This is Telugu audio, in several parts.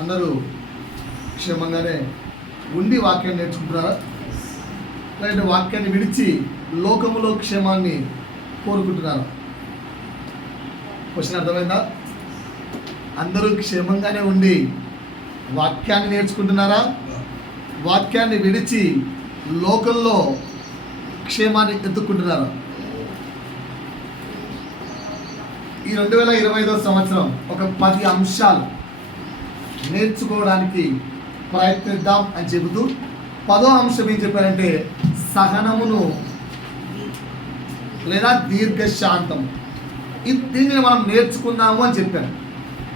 అందరూ క్షేమంగానే ఉండి వాక్యాన్ని నేర్చుకుంటున్నారా? లేదంటే వాక్యాన్ని విడిచి లోకములో క్షేమాన్ని కోరుకుంటున్నారా? క్వశ్చన్ అర్థమైందా? అందరూ క్షేమంగానే ఉండి వాక్యాన్ని నేర్చుకుంటున్నారా? వాక్యాన్ని విడిచి లోకంలో క్షేమాన్ని ఎత్తుక్కుంటున్నారా? ఈ 2025 సంవత్సరం ఒక 10 అంశాలు నేర్చుకోవడానికి ప్రయత్నిద్దాం అని చెబుతూ 10వ అంశం ఏం చెప్పారంటే సహనమును లేదా దీర్ఘశాంతం. దీనిని మనం నేర్చుకుందాము అని చెప్పాను.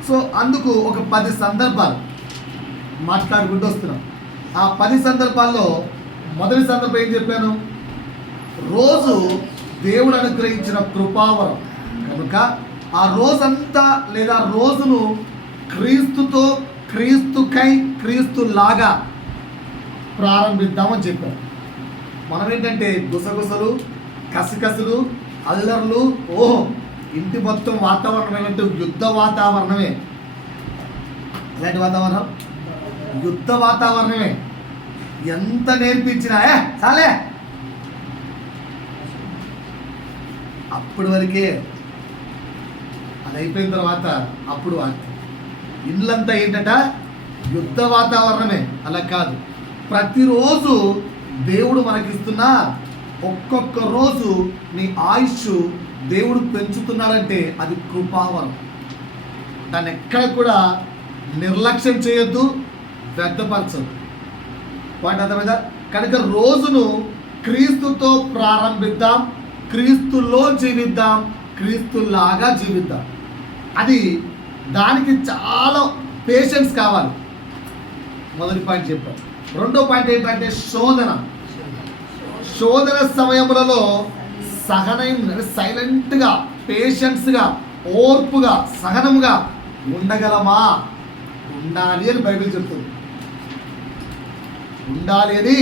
సో అందుకు ఒక 10 సందర్భాలు మాట్లాడుకుంటూ వస్తున్నాం. ఆ 10 సందర్భాల్లో మొదటి సందర్భం ఏం చెప్పాను? రోజు దేవుడు అనుగ్రహించిన కృపావరం కనుక ఆ రోజంతా లేదా రోజును క్రీస్తుతో, క్రీస్తుకై, క్రీస్తులాగా ప్రారంభిద్దామని చెప్పారు. మనం ఏంటంటే గుసగుసలు, కసికసులు, అల్లర్లు, ఇంటి మొత్తం వాతావరణం ఏంటంటే యుద్ధ వాతావరణమే. ఎలాంటి వాతావరణం? యుద్ధ వాతావరణమే. ఎంత నేర్పించినా చాలే అప్పటి వరకే. అది అయిపోయిన తర్వాత అప్పుడు ఇల్లంతా ఏంటట యుద్ధ వాతావరణమే. అలా కాదు, ప్రతిరోజు దేవుడు మనకిస్తున్న ఒక్కొక్క రోజు నీ ఆయుష్ దేవుడు పెంచుతున్నారంటే అది కృపావరం. దాన్ని ఎక్కడ కూడా నిర్లక్ష్యం చేయొద్దు, వ్యర్థపరచదు. పాయింట్ అర్థమైందా? కనుక రోజును క్రీస్తుతో ప్రారంభిద్దాం, క్రీస్తులో జీవిద్దాం, క్రీస్తులాగా జీవిద్దాం. అది దానికి చాలా పేషెన్స్ కావాలి. మొదటి పాయింట్ చెప్పాను. రెండో పాయింట్ ఏంటంటే శోధన సమయములలో సైలెంట్గా, పేషెన్స్గా, ఓర్పుగా, సహనముగా ఉండగలమా? ఉండాలి అని బైబిల్ చెప్తుంది. ఉండాలి అని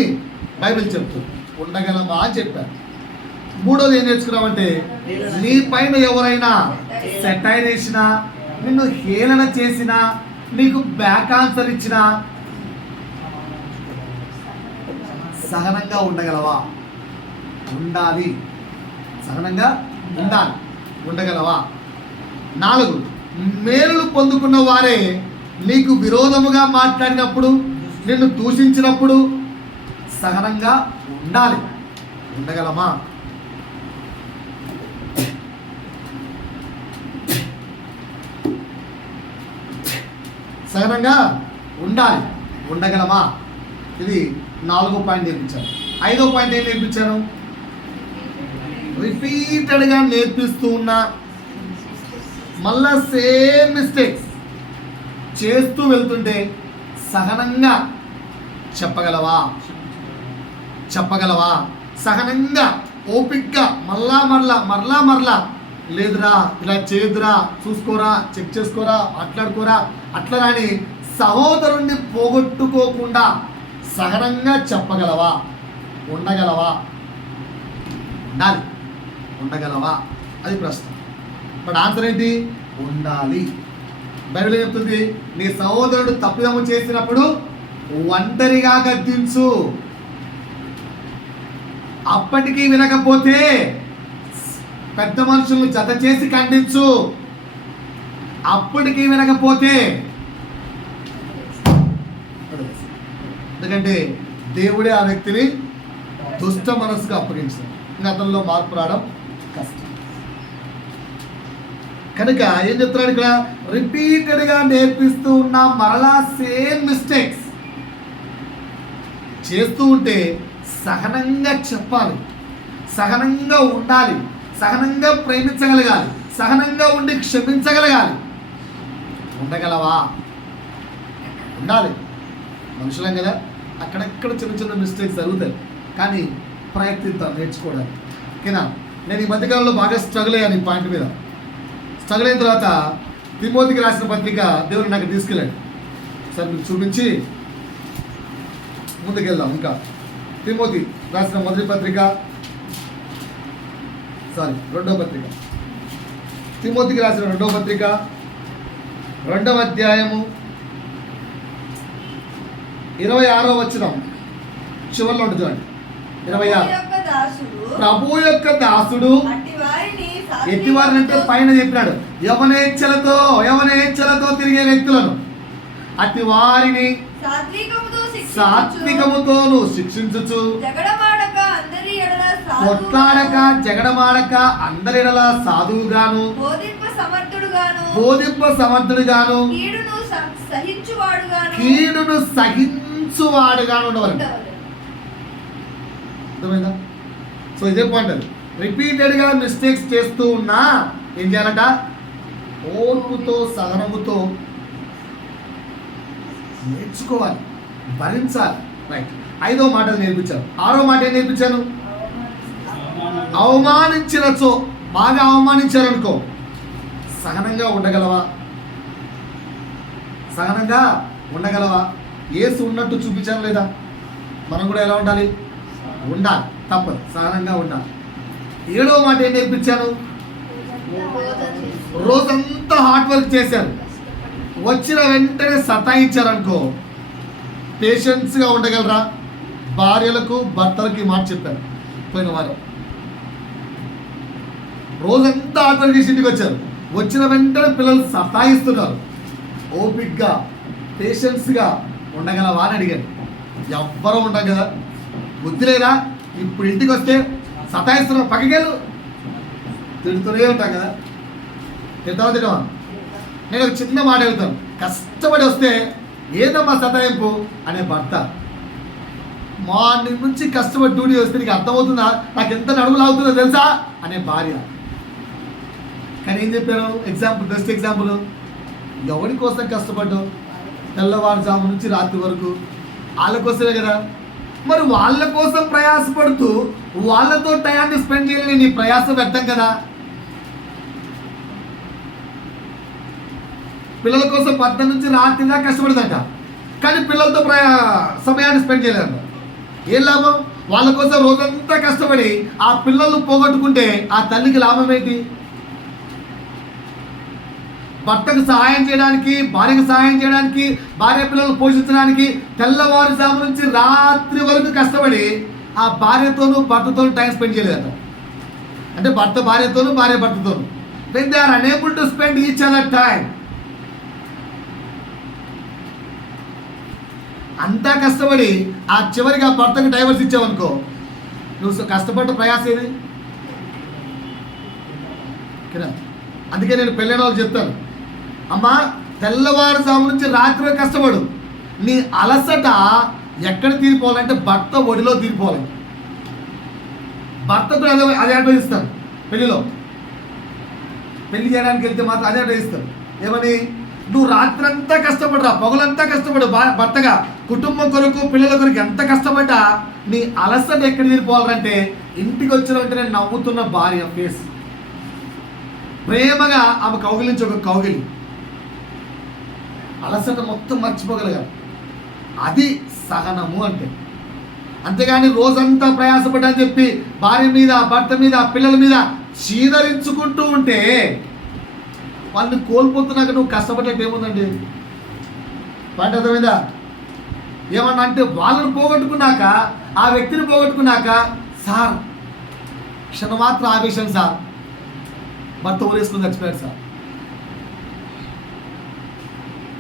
బైబిల్ చెప్తుంది. ఉండగలమా అని చెప్పారు. మూడోది ఏం నేర్చుకున్నామంటే నీ పైన ఎవరైనా సెటైర్ వేసినా, నిన్ను హేళన చేసినా, నీకు బ్యాక్ ఆన్సర్ ఇచ్చినా సహనంగా ఉండగలవా? ఉండాలి. సహనంగా ఉండగలవా? 4, మేలు పొందుకున్న వారే నీకు విరోధముగా మాట్లాడినప్పుడు, నిన్ను దూషించినప్పుడు సహనంగా ఉండగలమా? సహనంగా ఉండగలమా? ఇది 4వ పాయింట్ నేర్పించాను. 5వ పాయింట్ ఏం నేర్పించాను? రిపీటెడ్గా నేర్పిస్తూ ఉన్నా మళ్ళా సేమ్ మిస్టేక్స్ చేస్తూ వెళ్తుంటే సహనంగా చెప్పగలవా? సహనంగా, ఓపిక్గా మరలా లేదురా, ఇలా చేయదురా, చూసుకోరా, చెక్ చేసుకోరా, మాట్లాడుకోరా, అట్లా అని సహోదరుణ్ణి పోగొట్టుకోకుండా సహనంగా చెప్పగలవా? ఉండగలవా? అది ప్రశ్న. బట్ ఆన్సర్ ఏంటి? ఉండాలి. బైబిల్ చెప్తుంది, నీ సహోదరుడు తప్పిదము చేసినప్పుడు ఒంటరిగా గద్దించు. అప్పటికీ వినకపోతే పెద్ద మనుషులను జత చేసి ఖండించు. అప్పటికీ వినకపోతే, ఎందుకంటే దేవుడే ఆ వ్యక్తిని దుష్ట మనసుకు అప్పగించాడు. ఇంకా అతనిలో మార్పు రావడం కష్టం. కనుక ఏం చెప్తున్నాడు ఇక్కడ? రిపీటెడ్గా నేర్పిస్తూ ఉన్నా మరలా సేమ్ మిస్టేక్స్ చేస్తూ ఉంటే సహనంగా చెప్పాలి, సహనంగా ఉండాలి, సహనంగా ప్రేమించగలగాలి, సహనంగా ఉండి క్షమించగలగాలి. ఉండగలవా? ఉండాలి. మనుషులం కదా, అక్కడక్కడ చిన్న మిస్టేక్స్ జరుగుతాయి. కానీ ప్రయత్నిద్దాం నేర్చుకోవడానికి. ఓకేనా? నేను ఈ మధ్యకాలంలో బాగా స్ట్రగుల్ అయ్యాను ఈ పాయింట్ మీద. స్ట్రగుల్ అయిన తర్వాత తిమోతికి రాసిన పత్రిక దేవుడు నాకు తీసుకెళ్ళాడు. సార్ మీకు చూపించి ముందుకెళ్దాం. ఇంకా తిమోతి రాసిన రెండవ పత్రిక, తిమోతికి రాసిన 2వ పత్రిక 2వ అధ్యాయము 26వ వచనం చివరిలో ఉంటుంది చూడండి. 26. ప్రభు యొక్క దాసుడు ఎట్టివారిని అంటే పైన చెప్పినాడు, యవనేచ్ఛలతో తిరిగే వ్యక్తులను అట్టి వారిని సాత్వికముతోను శిక్షించుచు, కొట్లాడక జగడమాడక అందరి ఎడల సాధువుగాను బోధింప సమర్థుడుగాను కీడును సహించువాడుగాను ఉండవాలి. అర్థమైందా? సో ఇదే పాయింట్. రిపీటెడ్గా మిస్టేక్స్ చేస్తూ ఉన్నా ఏం చేయాలంట? ఓర్పుతో సహనముతో నేర్చుకోవాలి, భరించాలి. రైట్. 5వ మాట నేర్పించాను. 6వ మాట ఏం నేర్పించాను? అవమానించినచో, బాగా అవమానించారనుకో, సహనంగా ఉండగలవా? సహనంగా ఉండగలవా? యేసు ఉన్నట్టు చూపించాను లేదా? మనం కూడా ఎలా ఉండాలి? ఉండాలి, తప్పదు, సహనంగా ఉండాలి. 7వ మాట ఏం నేర్పించాను? రోజంతా హార్డ్ వర్క్ చేశారు, వచ్చిన వెంటనే సతాయించారనుకో, పేషెన్స్గా ఉండగలరా? భార్యలకు భర్తలకి మాట చెప్పారు పోయిన వారం. రోజంతా హార్డ్ వర్క్ చేసి ఇంటికి వచ్చారు, వచ్చిన వెంటనే పిల్లలు సతాయిస్తున్నారు. ఓపిక్గా పేషెన్స్గా ఉండగలవా అని అడిగారు. ఎవ్వరూ ఉండవు కదా, బుద్ధి లేదా? ఇప్పుడు ఇంటికి వస్తే సతాయిస్తున్నారు, పక్కకెళ్ళు, తిడుతూనే ఉంటాం కదా. తిట్టవా? నేను ఒక చిన్న మాట అడుగుతాను, కష్టపడి వస్తే ఏదమ్మా సతాయింపు అనే భర్త, మార్నింగ్ నుంచి కష్టపడి డ్యూటీ వస్తే నీకు అర్థమవుతుందా నాకు ఎంత నడుములు అవుతుందో తెలుసా అనే భార్య. కానీ ఏం చెప్పాను? ఎగ్జాంపుల్, బెస్ట్ ఎగ్జాంపుల్, ఎవరి కోసం కష్టపడ్డావు? తెల్లవారుజాము నుంచి రాత్రి వరకు వాళ్ళ కోసమే కదా. మరి వాళ్ళ కోసం ప్రయాసపడుతూ వాళ్ళతో టయాన్ని స్పెండ్ చేయలేని నీ ప్రయాసం వ్యర్థం కదా. పిల్లల కోసం 10 నుంచి రాత్రి దాకా కష్టపడదంట, కానీ పిల్లలతో సమయాన్ని స్పెండ్ చేయలేదంట. ఏం లాభం? వాళ్ళ కోసం రోజంతా కష్టపడి ఆ పిల్లలు పోగొట్టుకుంటే ఆ తల్లికి లాభం ఏంటి? భర్తకు సహాయం చేయడానికి, భార్యకు సహాయం చేయడానికి, భార్య పిల్లలు పోషించడానికి తెల్లవారుజాము నుంచి రాత్రి వరకు కష్టపడి ఆ భార్యతోనూ భర్తతోనూ టైం స్పెండ్ చేయలేదట. అంటే భర్త భార్యతోనూ, భార్య భర్తతోనూ. When they are unable to spend each other time. అంతా కష్టపడి ఆ చివరికి ఆ భర్తకు డైవర్స్ ఇచ్చావనుకో, నువ్వు కష్టపడ్డ ప్రయాసం ఏది? అందుకే నేను పెళ్ళైన వాళ్ళు చెప్తాను, అమ్మా తెల్లవారుజాము నుంచి రాత్రి కష్టపడు, నీ అలసట ఎక్కడ తీరిపోవాలంటే భర్త ఒడిలో తీరిపోవాలి. భర్తకు అదే అడ్వైస్ ఇస్తాను. పెళ్లి చేయడానికి వెళ్తే మాత్రం అదే అడ్వైస్ ఇస్తాను. ఏమని? నువ్వు రాత్రంతా కష్టపడరా, పగలంతా కష్టపడు భర్తగా, కుటుంబం కొరకు, పిల్లల కొరకు ఎంత కష్టపడ్డా నీ అలసట ఎక్కడ తీరిపోవాలంటే ఇంటికి వచ్చిన వెంటనే నవ్వుతున్న భార్య ఫేస్, ప్రేమగా ఆమె కౌగిలించి ఒక కౌగిలి, అలసట మొత్తం మర్చిపోగలగాలి. అది సహనము అంటే. అంతేగాని రోజంతా ప్రయాసపడ్డని చెప్పి భార్య మీద, భర్త మీద, పిల్లల మీద చీదరించుకుంటూ ఉంటే వాళ్ళని కోల్పోతున్నాక నువ్వు కష్టపడ్డట్టు ఏముందండి? పాట అర్థమైందా? ఏమన్నా అంటే వాళ్ళని పోగొట్టుకున్నాక, ఆ వ్యక్తిని పోగొట్టుకున్నాక, సార్ క్షణమాత్రం ఆవేశం సార్, భర్త ఊరేసుకుని చచ్చిపోయాడు సార్,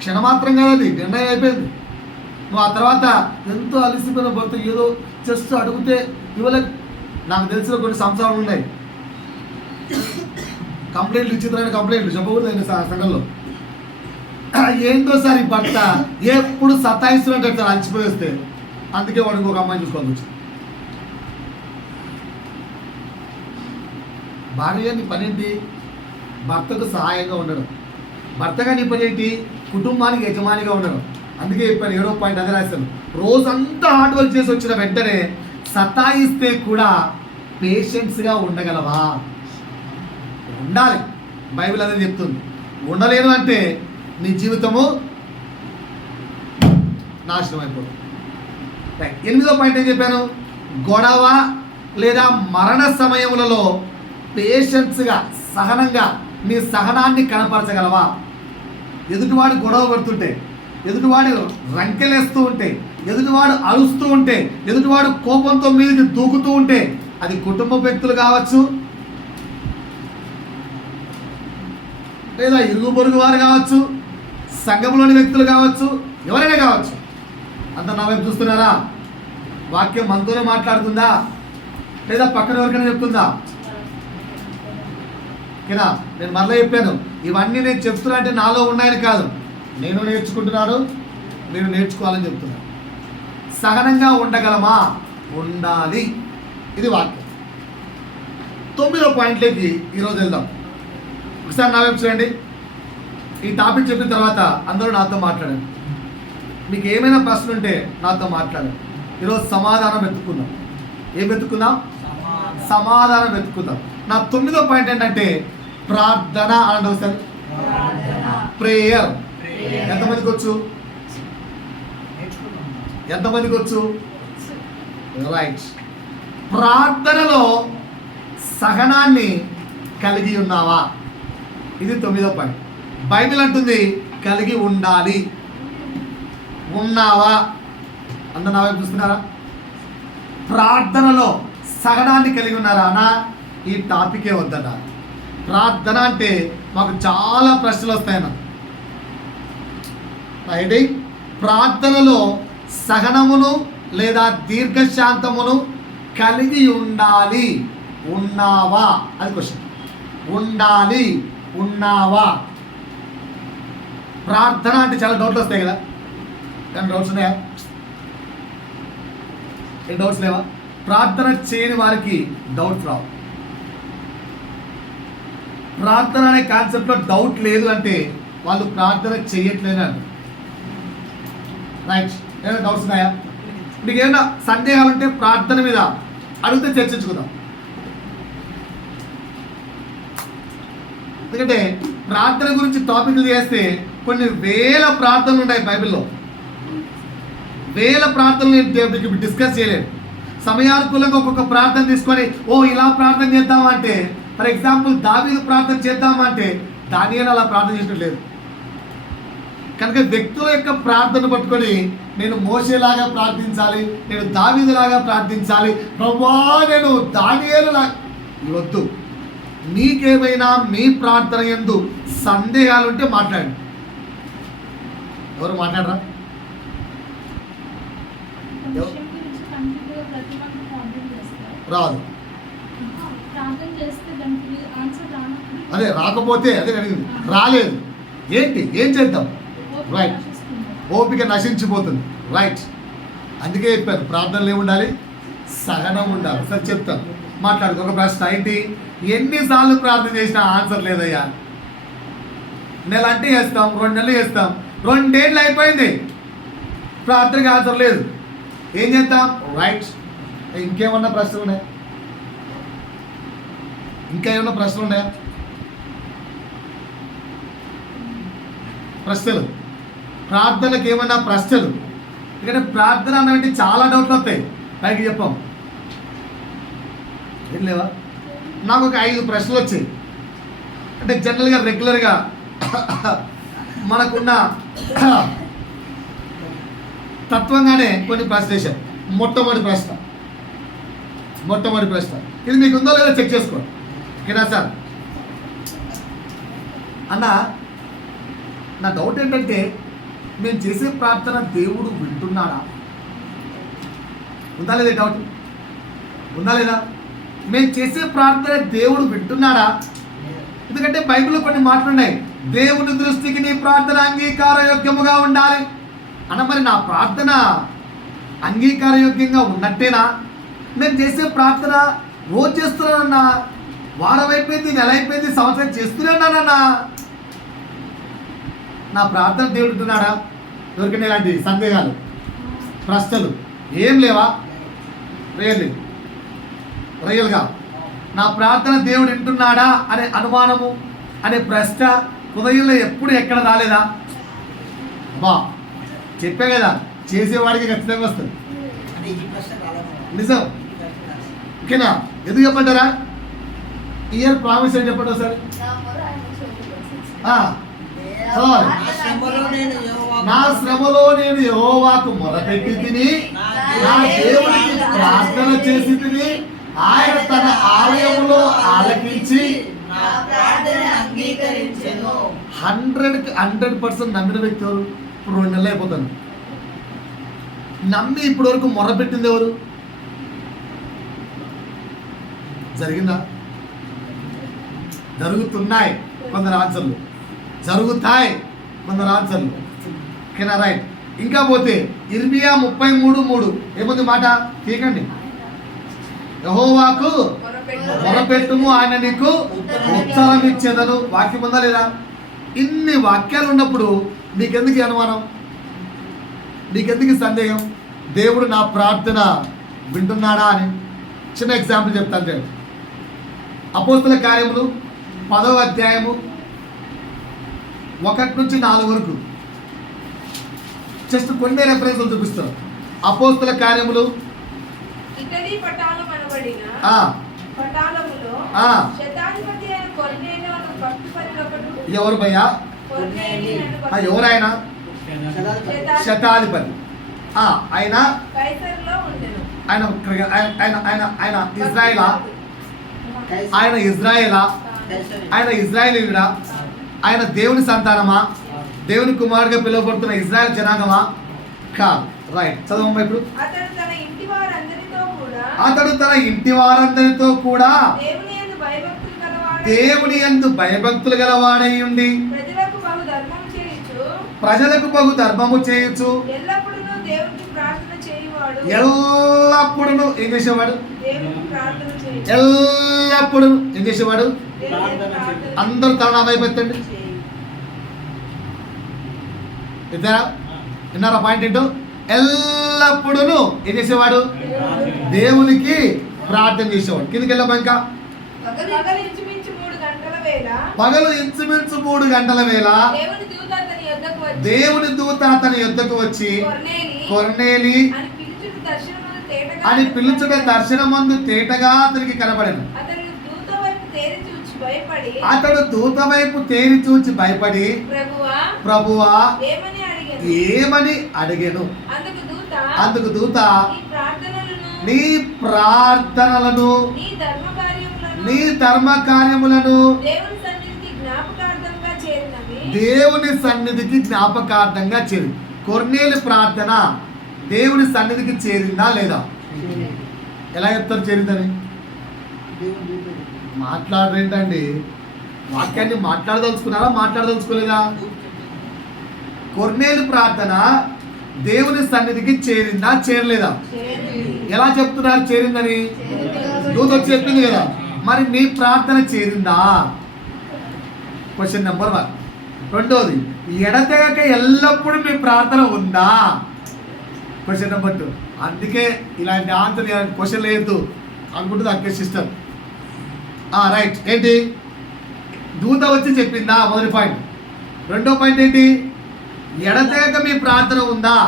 క్షణమాత్రం కాదు, అది నిర్ణయం అయిపోయింది. నువ్వు ఆ తర్వాత ఎంతో అలసిపోయిన భర్త ఏదో జస్ట్ అడిగితే ఇవ్వలేదు. నాకు తెలిసిన కొన్ని సంవత్సరాలు ఉన్నాయి, కంప్లైంట్లు, విచిత్రమైన కంప్లైంట్లు చెప్పకూడదు సంఘంలో. ఏంటో సార్ ఈ భర్త ఎప్పుడు సతాయిస్తున్నట్టు సార్, అలసిపోయి వస్తే, అందుకే వాడికి ఒక అమ్మాయిని చూసుకోవాల్సి వచ్చింది. భార్య నీ పనేంటి? భర్తకు సహాయంగా ఉండడం. భర్తగా నీ పనేంటి? కుటుంబానికి యజమానిగా ఉండడం. అందుకే చెప్పాను, 7వ పాయింట్ అదే రాశాను. రోజంతా హార్డ్ వర్క్ చేసి వచ్చిన వెంటనే సతాయిస్తే కూడా పేషెన్స్గా ఉండగలవా? ఉండాలి. బైబిల్ అదే చెప్తుంది. ఉండలేదు అంటే నీ జీవితము నాశనం అయిపోతుంది. 8వ పాయింట్ ఏం చెప్పాను? గొడవ లేదా మరణ సమయములలో పేషెన్స్గా, సహనంగా నీ సహనాన్ని కనపరచగలవా? ఎదుటివాడు గొడవ పడుతుంటే ఎదుటివాడు రంకెలేస్తూ ఉంటే, ఎదుటివాడు అరుస్తూ ఉంటే, ఎదుటివాడు కోపంతో మీదకి దూకుతూ ఉంటే, అది కుటుంబ వ్యక్తులు కావచ్చు, లేదా ఇరుగు పొరుగు వారు కావచ్చు, సంఘంలోని వ్యక్తులు కావచ్చు, ఎవరైనా కావచ్చు. అంత నా వైపు చూస్తున్నారా? వాక్యం మనతోనే మాట్లాడుతుందా లేదా పక్కన ఎవరికైనా చెప్తుందా? ఓకేనా? నేను మరలా చెప్పాను, ఇవన్నీ నేను చెప్తున్నా అంటే నాలో ఉన్నాయని కాదు, నేను నేర్చుకుంటున్నాను, మీరు నేర్చుకోవాలని చెప్తున్నాను. సహనంగా ఉండగలమా? ఉండాలి. ఇది వాక్యం. 9వ పాయింట్లోకి ఈరోజు వెళ్దాం. ఒకసారి నా వైపు చూడండి. ఈ టాపిక్ చెప్పిన తర్వాత అందరూ నాతో మాట్లాడండి. మీకు ఏమైనా ప్రశ్నలు ఉంటే నాతో మాట్లాడండి. ఈరోజు సమాధానం వెతుక్కుందాం. ఏం వెతుక్కుందాం? సమాధానం వెతుక్కుందాం. నా 9వ పాయింట్ ఏంటంటే ప్రార్థన అనండి ఒకసారి. ప్రేయర్. ఎంతమందికి వచ్చు? ఎంతమందికి వచ్చు? రైట్. ప్రార్థనలో సహనాన్ని కలిగి ఉన్నావా? ఇది 9వ పాయింట్. బైబిల్ అంటుంది కలిగి ఉండాలి. ఉన్నావా? అందరూ నా వైపు చూస్తున్నారా? ప్రార్థనలో సహనాన్ని కలిగి ఉన్నారా అన్నా? ఈ టాపికే వద్దట. ప్రార్థన అంటే మాకు చాలా ప్రశ్నలు వస్తాయన్న. రైట్. ప్రార్థనలో సహనమును లేదా దీర్ఘశాంతమును కలిగి ఉండాలి. ఉన్నావా? అది క్వశ్చన్. ఉండాలి. ఉన్నావా? ప్రార్థన అంటే చాలా డౌట్లు వస్తాయి కదా. కానీ డౌట్స్ ఉన్నాయా? ఏ డౌట్స్ లేవా? ప్రార్థన చేయని వారికి డౌట్స్ రావు. ప్రార్థన అనే కాన్సెప్ట్లో డౌట్ లేదు అంటే వాళ్ళు ప్రార్థన చేయట్లేదు అంట. రైట్. ఏమైనా డౌట్స్ ఉన్నాయా? మీకు ఏమైనా సందేహాలు ఉంటే ప్రార్థన మీద అడిగితే చర్చించుకుందాం. ఎందుకంటే ప్రార్థన గురించి టాపిక్లు చేస్తే కొన్ని వేల ప్రార్థనలు ఉన్నాయి బైబిల్లో. వేల ప్రార్థనలు డిస్కస్ చేయలేదు. సమయానుకూలంగా ఒక్కొక్క ప్రార్థన తీసుకొని ఇలా ప్రార్థన చేద్దామంటే, ఫర్ ఎగ్జాంపుల్ దావీదు ప్రార్థన చేద్దామంటే దానియేలు అలా ప్రార్థన చేసినట్లేదు. కనుక వ్యక్తుల యొక్క ప్రార్థన పట్టుకొని నేను మోషేలాగా ప్రార్థించాలి, నేను దావీదులాగా ప్రార్థించాలి, ప్రభువా నేను దానియేలులా వద్దు. మీకేమైనా మీ ప్రార్థన యందు సందేహాలు ఉంటే మాట్లాడండి. ఎవరు మాట్లాడరా? రాదు. అదే రాకపోతే అదే అడిగింది. రాలేదు ఏంటి? ఏం చేద్దాం? రైట్. ఓపిక నశించిపోతుంది. రైట్. అందుకే చెప్పాను ప్రార్థనలు ఏముండాలి? సహనం ఉండాలి. సరే చెప్తాను, మాట్లాడుకో. ఒక ప్రశ్న ఏంటి? ఎన్నిసార్లు ప్రార్థన చేసినా ఆన్సర్ లేదయ్యా. నెల అంటే చేస్తాం, 2 నెలలు చేస్తాం, 2 ఏళ్ళు అయిపోయింది, ప్రార్థనకి ఆన్సర్ లేదు. ఏం చేద్దాం? రైట్. ఇంకేమన్నా ప్రశ్నలు ఉన్నాయా? ఇంకా ఏమన్నా ప్రశ్నలు ఉన్నాయా? ప్రశ్నలు. ప్రార్థనలకు ఏమన్నా ప్రశ్నలు? ఎందుకంటే ప్రార్థన అన్నటువంటి చాలా డౌట్లు వస్తాయి. పైకి చెప్పాం ఏం లేవా? నాకు ఒక 5 ప్రశ్నలు వచ్చాయి. అంటే జనరల్గా రెగ్యులర్గా మనకున్న తత్వంగానే కొన్ని ప్రశ్న వేశాను. మొట్టమొదటి ప్రశ్న ఇది మీకు ఉందో లేదో చెక్ చేసుకోండి. ఓకేనా సార్? అన్న, నా డౌట్ ఏంటంటే మేము చేసే ప్రార్థన దేవుడు వింటున్నాడా? ఉందా లేదా? డౌట్ ఉందా లేదా? మేము చేసే ప్రార్థన దేవుడు వింటున్నాడా? ఎందుకంటే బైబిల్లో కొన్ని మాటలు ఉన్నాయి, దేవుని దృష్టికి నీ ప్రార్థన అంగీకారయోగ్యముగా ఉండాలి అన్న. మరి నా ప్రార్థన అంగీకారయోగ్యంగా ఉన్నట్టేనా? నేను చేసే ప్రార్థన రోజు చేస్తున్నానన్నా, వారం అయిపోయింది, నెల అయిపోయింది, సంవత్సరం చేస్తూనే ఉన్నానన్నా. నా ప్రార్థన దేవుడు వింటున్నాడా? ఎవరికైనా ఇలాంటి సందేహాలు, ప్రశ్నలు ఏం లేవా? రియల్గా నా ప్రార్థన దేవుడు వింటున్నాడా అనే అనుమానము అనే ప్రశ్న హృదయంలో ఎప్పుడు ఎక్కడ రాలేదా? బా చెప్పే కదా, చేసేవాడికి ఖచ్చితంగా వస్తుంది. నిజం. ఓకేనా? ఎందుకు చెప్పంటారా? ఇయర్ ప్రామిస్ అని చెప్పండి ఒకసారి. నా శ్రమలో నేను యెహోవాకు మొరపెట్టి తిని నా దేవునికి ప్రార్థన చేసి తిని ఆయన తన ఆలయములో ఆలకించి 100% నమ్మిన వ్యక్తి ఎవరు? ఇప్పుడు 2 నెలలు అయిపోతాను. నమ్మి ఇప్పటి వరకు మొరపెట్టింది ఎవరు? జరిగిందా? జరుగుతున్నాయి కొందరు ఆన్సర్లు, జరుగుతాయి కొందరు ఆన్సర్లు. ఓకేనా? రైట్. ఇంకా పోతే ఇర్మియా 33:3 ఏముంది మాట? తీయకండి. యెహోవాకు మొరపెట్టుము, ఆయన నీకు ఉత్తరం ఇచ్చేదను. వాక్యం ఉందా లేదా? ఇన్ని వాక్యాలు ఉన్నప్పుడు నీకెందుకు అనుమానం? నీకెందుకు సందేహం? దేవుడు నా ప్రార్థన వింటున్నాడా అని. చిన్న ఎగ్జాంపుల్ చెప్తాను చూడండి. అపోస్తుల కార్యములు 10వ అధ్యాయము 1 నుంచి 4 వరకు జస్ట్ కొన్ని రెఫరెన్స్లు చూపిస్తారు. అపోస్తుల కార్యములు ఇతడి పటాలం అనబడిన పటాలములో శతాధిపతి అయిన కొర్నేలి అను భక్తి పరిరొకడు. ఎవరు భయ్యా? కొర్నేలి అను భక్తి. ఎవరైనా? శతాధిపతి. ఆయన కైసరులో ఉండెను. ఆయన ఇజ్రాయేలా? ఆయన ఇజ్రాయేలా? ఆయన ఇజ్రాయేలీయుడా? ఆయన దేవుని సంతానమా? దేవుని కుమారుడిగా పిలువబడుతున్న ఇజ్రాయెల్ జనాంగమా? కాదు. రైట్, చదవమ్మా. ఇప్పుడు అతడు తన ఇంటి వారందరితో కూడా దేవుని యందు భయభక్తులు గలవాడై ఉండి ప్రజలకు బహు ధర్మము చేయొచ్చు. ఎల్లప్పుడూ దేవునికి ప్రార్థన చేయువాడు. ఎల్లప్పుడూ ఏం చేసేవాడు? దేవునికి ప్రార్థన చేయువాడు. ఎల్లప్పుడూ ఏం చేసేవాడు? అందరూ తల భయపెట్టండి. ఇద్దరా విన్నారా పాయింట్ ఏంటో? ఎల్లప్పుడూ ఏం చేసేవాడు? దేవునికి ప్రార్థన చేసేవాడు. కిందకి వెళ్ళాం. ఇంకా పగలు ఇంచుమించు 3 గంటల వేళ దేవుని దూత అతని యొద్దకు వచ్చి కొర్నేలి అని పిలుచుట దర్శనమందు తేటగా అతనికి కనబడెను. అతడు దూత వైపు తేరి చూచి భయపడి ప్రభువా ఏమని అడిగెను. అందుకు దూత నీ ప్రార్థనలను నీ ధర్మ కార్యములను దేవుని సన్నిధికి జ్ఞాపకార్థంగా చేరి. కొర్నేలి ప్రార్థన దేవుని సన్నిధికి చేరిందా లేదా? ఎలా చెప్తారు చేరిందని? మాట్లాడరేంటండి? వాక్యాన్ని మాట్లాడదలుచుకున్నారా మాట్లాడదలుచుకోలేదా? కొర్నేలి ప్రార్థన దేవుని సన్నిధికి చేరిందా చేరలేదా? ఎలా చెప్తున్నారు చేరిందని? దూత వచ్చి చెప్పింది కదా. మరి మీ ప్రార్థన చేరిందా? Question number 1. రెండోది, ఎడతెగక ఎల్లప్పుడూ మీ ప్రార్థన ఉందా? Question number 2. అందుకే ఇలాంటి ఆన్సర్ క్వశ్చన్ లేదు అనుకుంటుంది అక్క సిస్టర్. రైట్. ఏంటి? దూత వచ్చి చెప్పిందా? మొదటి పాయింట్. రెండో పాయింట్ ఏంటి? ఎడతెగక మీ ప్రార్థన ఉందా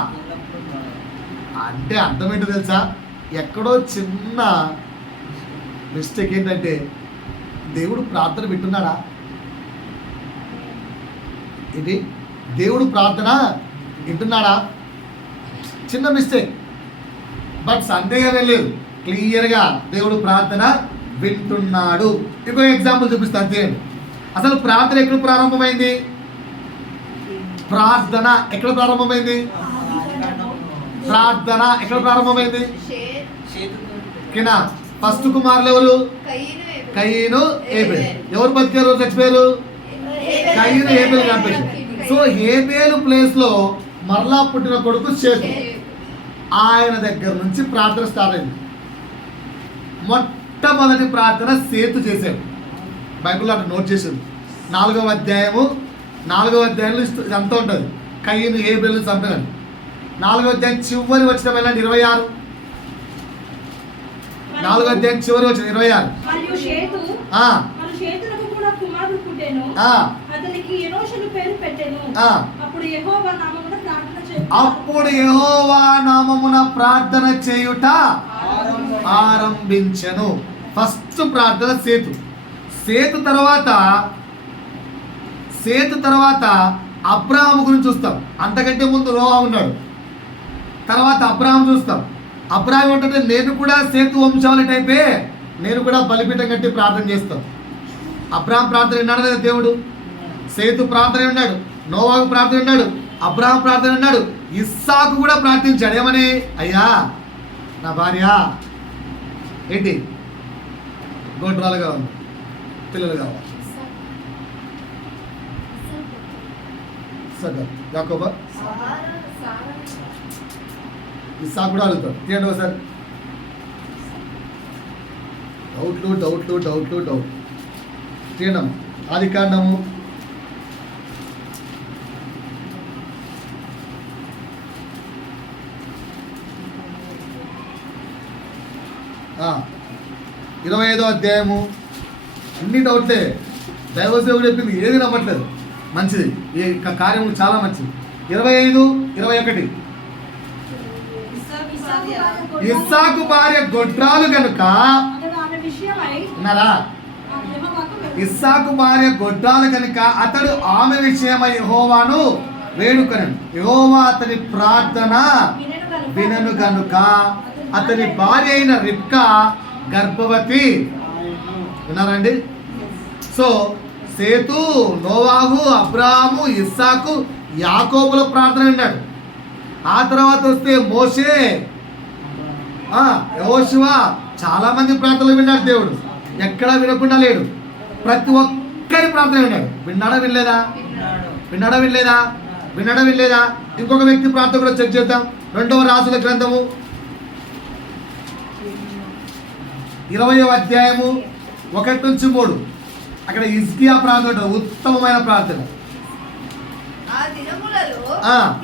అంటే అర్థం ఏంటో తెలుసా? ఎక్కడో చిన్న మిస్టేక్ ఏంటంటే దేవుడు ప్రార్థన వింటున్నాడా? ఏంటి? దేవుడు ప్రార్థన వింటున్నాడా? చిన్న మిస్టేక్. బట్ సందేహమే లేదు, క్లియర్గా దేవుడు ప్రార్థన వింటున్నాడు. ఇంకో ఎగ్జాంపుల్ చూపిస్తాను తీయండి. అసలు ప్రార్థన ఎక్కడ ప్రారంభమైంది? ప్రార్థన ఎక్కడ ప్రారంభమైంది? ప్రార్థన ఎక్కడ ప్రారంభమైంది? కినా ఫస్ట్ కుమారులు ఎవరు? కయీను, ఏబేలు. ఎవరు బతికారు? చచ్చిపోయారు. కయీను, ఏబేలు చంపేశారు. సో హేబేలు ప్లేస్ లో మరలా పుట్టిన కొడుకు షేతు. ఆయన దగ్గర నుంచి ప్రార్థన స్టార్ట్ అయింది. మొట్టమొదటి ప్రార్థన సేతు చేశాడు. బైబిల్లో అట్లా నోట్ చేశాడు. 4వ అధ్యాయంలో ఇదంతా ఉంటుంది. కయీను ఏబేలు చంపినాడు. 4వ అధ్యాయం చివరి వచ్చిన వెళ్ళండి 26. 4వ అధ్యాయం చివరి వచ్చిన 26. అప్పుడు యెహోవా నామమున ప్రార్థన చేయుట ఆరంభించెను. ఫస్ట్ ప్రార్థన సేతు. సేతు తర్వాత అబ్రాహాము గురించి చూస్తాం. అంతకంటే ముందు నోవా ఉన్నాడు. తర్వాత అబ్రాహాము చూస్తాం. అబ్రాహాం ఏంటంటే నేను కూడా సేతు వంశావళి టైపే, నేను కూడా బలిపీఠం కట్టి ప్రార్థన చేస్తాను. అబ్రాహాం ప్రార్థన విన్నాడు లేదా దేవుడు? సేతు ప్రార్థన విన్నాడు, నోవాకు ప్రార్థన విన్నాడు, అబ్రాహాం ప్రార్థన విన్నాడు, ఇస్సాకు కూడా ప్రార్థించాడు. ఏమని? అయ్యా నా భార్య ఏంటి గొడ్రాలు కావాలి, పిల్లలు కావాలి. యాకోబా ఇస్సాకు కూడా అడుగుతాడు. తీయండి ఒకసారి. డౌట్లు తీయడం. ఆది కాండము 25వ అధ్యాయము. అన్ని డౌట్లే. దైవసేవుడు చెప్పింది ఏది నమ్మట్లేదు. మంచిది, ఈ కార్యము చాలా మంచిది. 25, 21. ఇస్సాకు భార్య గొడ్రాలు కనుక విన్నారా? ఇస్సాకు భార్య గొడ్రాలు కనుక అతడు ఆమె విషయమై యెహోవాను వేడుకొనెను. యెహోవా అతని ప్రార్థన వినను కనుక అతని భార్య అయిన రిబ్కా గర్భవతి. విన్నారండి? సో సేతు, నోవాహు, అబ్రాహాము, ఇస్సాకు, యాకోబుల ప్రార్థన విన్నాడు. ఆ తర్వాత వస్తే మోషే, యెహోషువ, చాలా మంది ప్రార్థనలు విన్నాడు దేవుడు. ఎక్కడా వినకుండా లేడు. ప్రతి ఒక్కరి ప్రార్థన విన్నాడు. విన్నాడా వినలేదా? ఇంకొక వ్యక్తి ప్రార్థన కూడా చెక్ చేద్దాం. 2వ రాజుల గ్రంథము 20వ అధ్యాయము 1 నుంచి 3. అక్కడ హిజ్కియా ప్రార్థన, ఉత్తమమైన ప్రార్థన.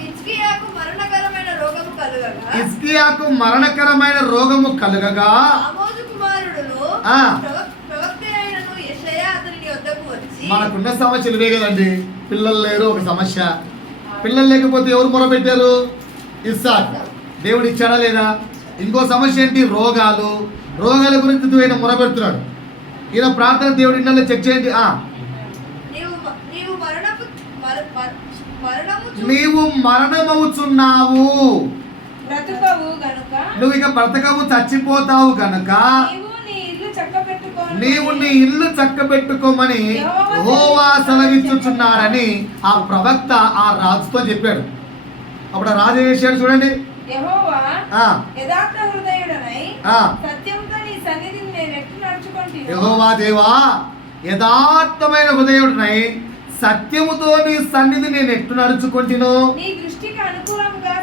హిజ్కియాకు మరణకరమైన రోగము కలుగగా మనకున్న సమస్యలు ఇవే కదండి. పిల్లలు లేరు ఒక సమస్య. పిల్లలు లేకపోతే ఎవరు మొరపెట్టారు? ఇస్సాకు. దేవుడు ఇచ్చాడా లేదా? ఇంకో సమస్య ఏంటి? రోగాల గురించి ఈయన మొరపెడుతున్నాడు. ఈయన ప్రార్థన దేవుడి ఇళ్ళలో చెక్ చేయండి. నీవు మరణమవుచున్నావు, నువ్వు ఇక బ్రతకవు, చచ్చిపోతావు గనుక నీవు నీ ఇల్లు చక్కబెట్టుకోమని యెహోవా సెలవిచ్చుచున్నాడని ఆ ప్రవక్త ఆ రాజుతో చెప్పాడు. అప్పుడు ఆ రాజు చేశాడు చూడండి. యెహోవా దేవా, యథార్థమైన హృదయుడనై సత్యముతో నీ సన్నిధి నేను ఎట్లు నడుచుకుంటును, నీ దృష్టికి అనుకూలంగా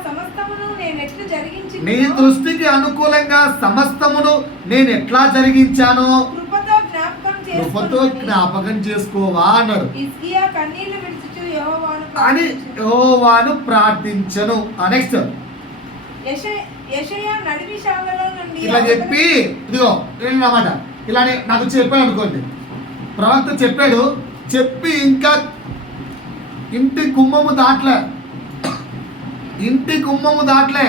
సమస్తమును నేను ఎట్లా జరిగించాను కృపతో జ్ఞాపకం చేసుకోవా అన్నాడు అని యెహోవాను ప్రార్థించను. నెక్స్ట్ ఇలా చెప్పి, ఇదిగో అన్నమాట, ఇలానే నాకు చెప్పాడు అనుకోండి. ప్రవక్త చెప్పాడు, చెప్పి ఇంకా ఇంటి గుమ్మము దాట్లే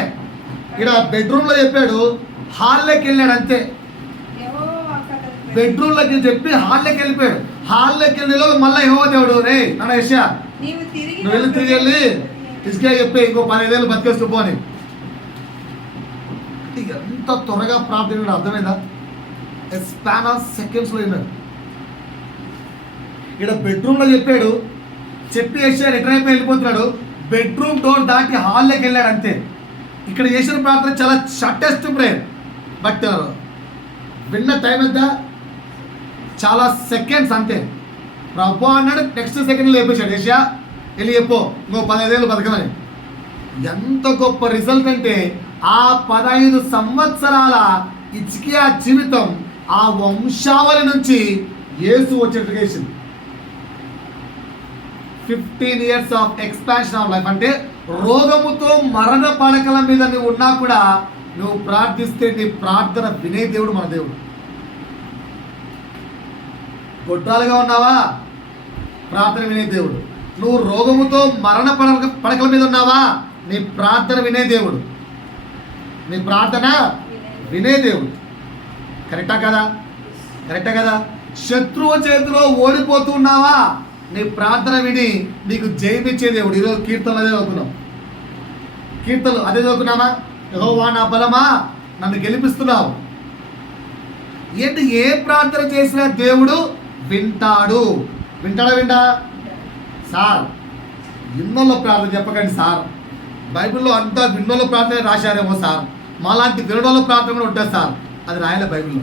ఇక్కడ బెడ్రూమ్లో చెప్పాడు, హాల్లోకి వెళ్ళాడు అంతే. బెడ్రూమ్లోకి చెప్పి హాల్లోకి వెళ్ళిపోయాడు. హాల్లోకి వెళ్ళేలో మళ్ళీ యెహోవా దేవుడు, రే నాన్న యెషయా, నువ్వు తిరిగి హిజ్కియా చెప్పి ఇంకో 15 ఏళ్ళు బతికేస్తూ పోని. ఎంత త్వరగా ప్రార్థన అర్థమైందా? స్పాన్ ఆఫ్ సెకండ్స్లో విన్నాడు. ఇక్కడ బెడ్రూమ్లో చెప్పాడు, చెప్పి యెషయా రిటర్న్ అయిపోయి వెళ్ళిపోతున్నాడు. బెడ్రూమ్ డోర్ దాటి హాల్లోకి వెళ్ళాడు అంతే. ఇక్కడ చేసిన ప్రార్థన చాలా షార్టెస్ట్ ప్రేయర్, బట్ విన్న టైం ఎంత? చాలా సెకండ్స్ అంతే. ప్రభు అన్నాడు, నెక్స్ట్ సెకండ్లో లేపేశాడు, యెషయా వెళ్ళి చెప్పు ఇంకో 15 ఏళ్ళు బతకమని. ఎంత గొప్ప రిజల్ట్ అంటే ఆ 15 సంవత్సరాల హిజ్కియా జీవితం ఆ వంశావళి నుంచి యేసు వచ్చేట్టుగా చేసింది. 15 years of expansion of life. అంటే రోగముతో మరణ పడకల మీద నువ్వు ఉన్నా కూడా నువ్వు ప్రార్థిస్తే నీ ప్రార్థన వినే దేవుడు మన దేవుడు. గొడ్రాలుగా ఉన్నావా? ప్రార్థన వినే దేవుడు. నువ్వు రోగముతో మరణ పడకల మీద ఉన్నావా? నీ ప్రార్థన వినే దేవుడు. నీ ప్రార్థన వినే దేవుడు. కరెక్టా కదా? శత్రువు చేతిలో ఓడిపోతున్నావా? నీ ప్రార్థన విని నీకు జయమిచ్చే దేవుడు. ఈరోజు కీర్తనలు అదే చదువుకున్నాం. కీర్తనలు అదే చదువుకున్నామా? యెహోవా నా బలమా, నన్ను గెలిపిస్తున్నావు. ఏంటి, ఏ ప్రార్థన చేసినా దేవుడు వింటాడు. వింటా సార్? విన్నోళ్ళ ప్రార్థన చెప్పకండి సార్. బైబిల్లో అంతా విన్నోళ్ళ ప్రార్థన రాశారేమో సార్. మాలాంటి వినోళ్ళ ప్రార్థన కూడా ఉంటుంది సార్. అది రాయలే బైబిల్లో.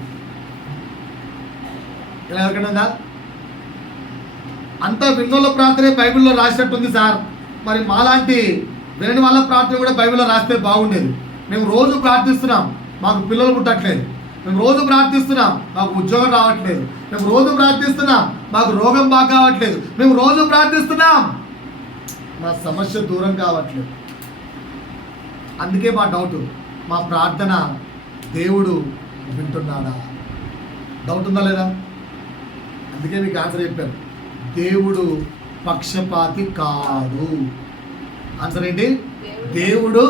ఇలా ఎవరికైనా ఉందా? అంతా విన్నోళ్ళ ప్రార్థనే బైబిల్లో రాసినట్టుంది సార్. మరి మాలాంటి వినని వాళ్ళ ప్రార్థన కూడా బైబిల్లో రాస్తే బాగుండేది. మేము రోజు ప్రార్థిస్తున్నాం, మాకు పిల్లలు పుట్టట్లేదు. మేము రోజు ప్రార్థిస్తున్నాం, మాకు ఉద్యోగం రావట్లేదు. మేము రోజు ప్రార్థిస్తున్నాం, మాకు రోగం బాగా కావట్లేదు. మేము రోజు ప్రార్థిస్తున్నాం, మా సమస్య దూరం కావట్లేదు. అందుకే మా డౌట్, మా ప్రార్థన దేవుడు వింటున్నాడా? డౌట్ ఉందా లేదా? అందుకే మీకు ఆన్సర్ చెప్పాను, దేవుడు పక్షపాతి కాదు. ఆన్సర్ ఏంటి? దేవుడు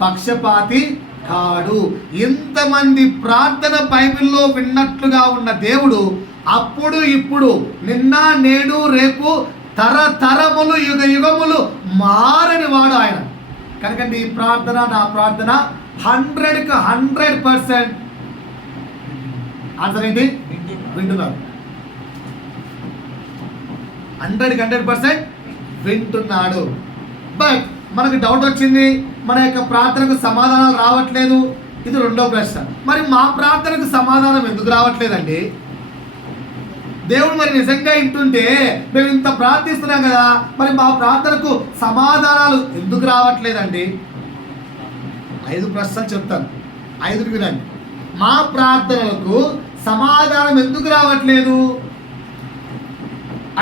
పక్షపాతి కాడు. ఇంతమంది ప్రార్థన బైబిల్లో విన్నట్లుగా ఉన్న దేవుడు అప్పుడు ఇప్పుడు నిన్న నేడు రేపు తరతరములు యుగ యుగములు మారని వాడు ఆయన. కనుక నీ ప్రార్థన నా ప్రార్థన 100కి 100% ఆన్సర్ ఏంటి? వింటున్నారు. 100కి 100% వింటున్నాడు. బట్ మనకు డౌట్ వచ్చింది, మన యొక్క ప్రార్థనకు సమాధానాలు రావట్లేదు. ఇది రెండో ప్రశ్న. మరి మా ప్రార్థనకు సమాధానం ఎందుకు రావట్లేదండి? దేవుడు మరి నిజంగా వింటుంటే మేము ఇంత ప్రార్థిస్తున్నాం కదా, మరి మా ప్రార్థనకు సమాధానాలు ఎందుకు రావట్లేదండి? 5 ప్రశ్నలు చెప్తాను, 5 వినండి. మా ప్రార్థనలకు సమాధానం ఎందుకు రావట్లేదు?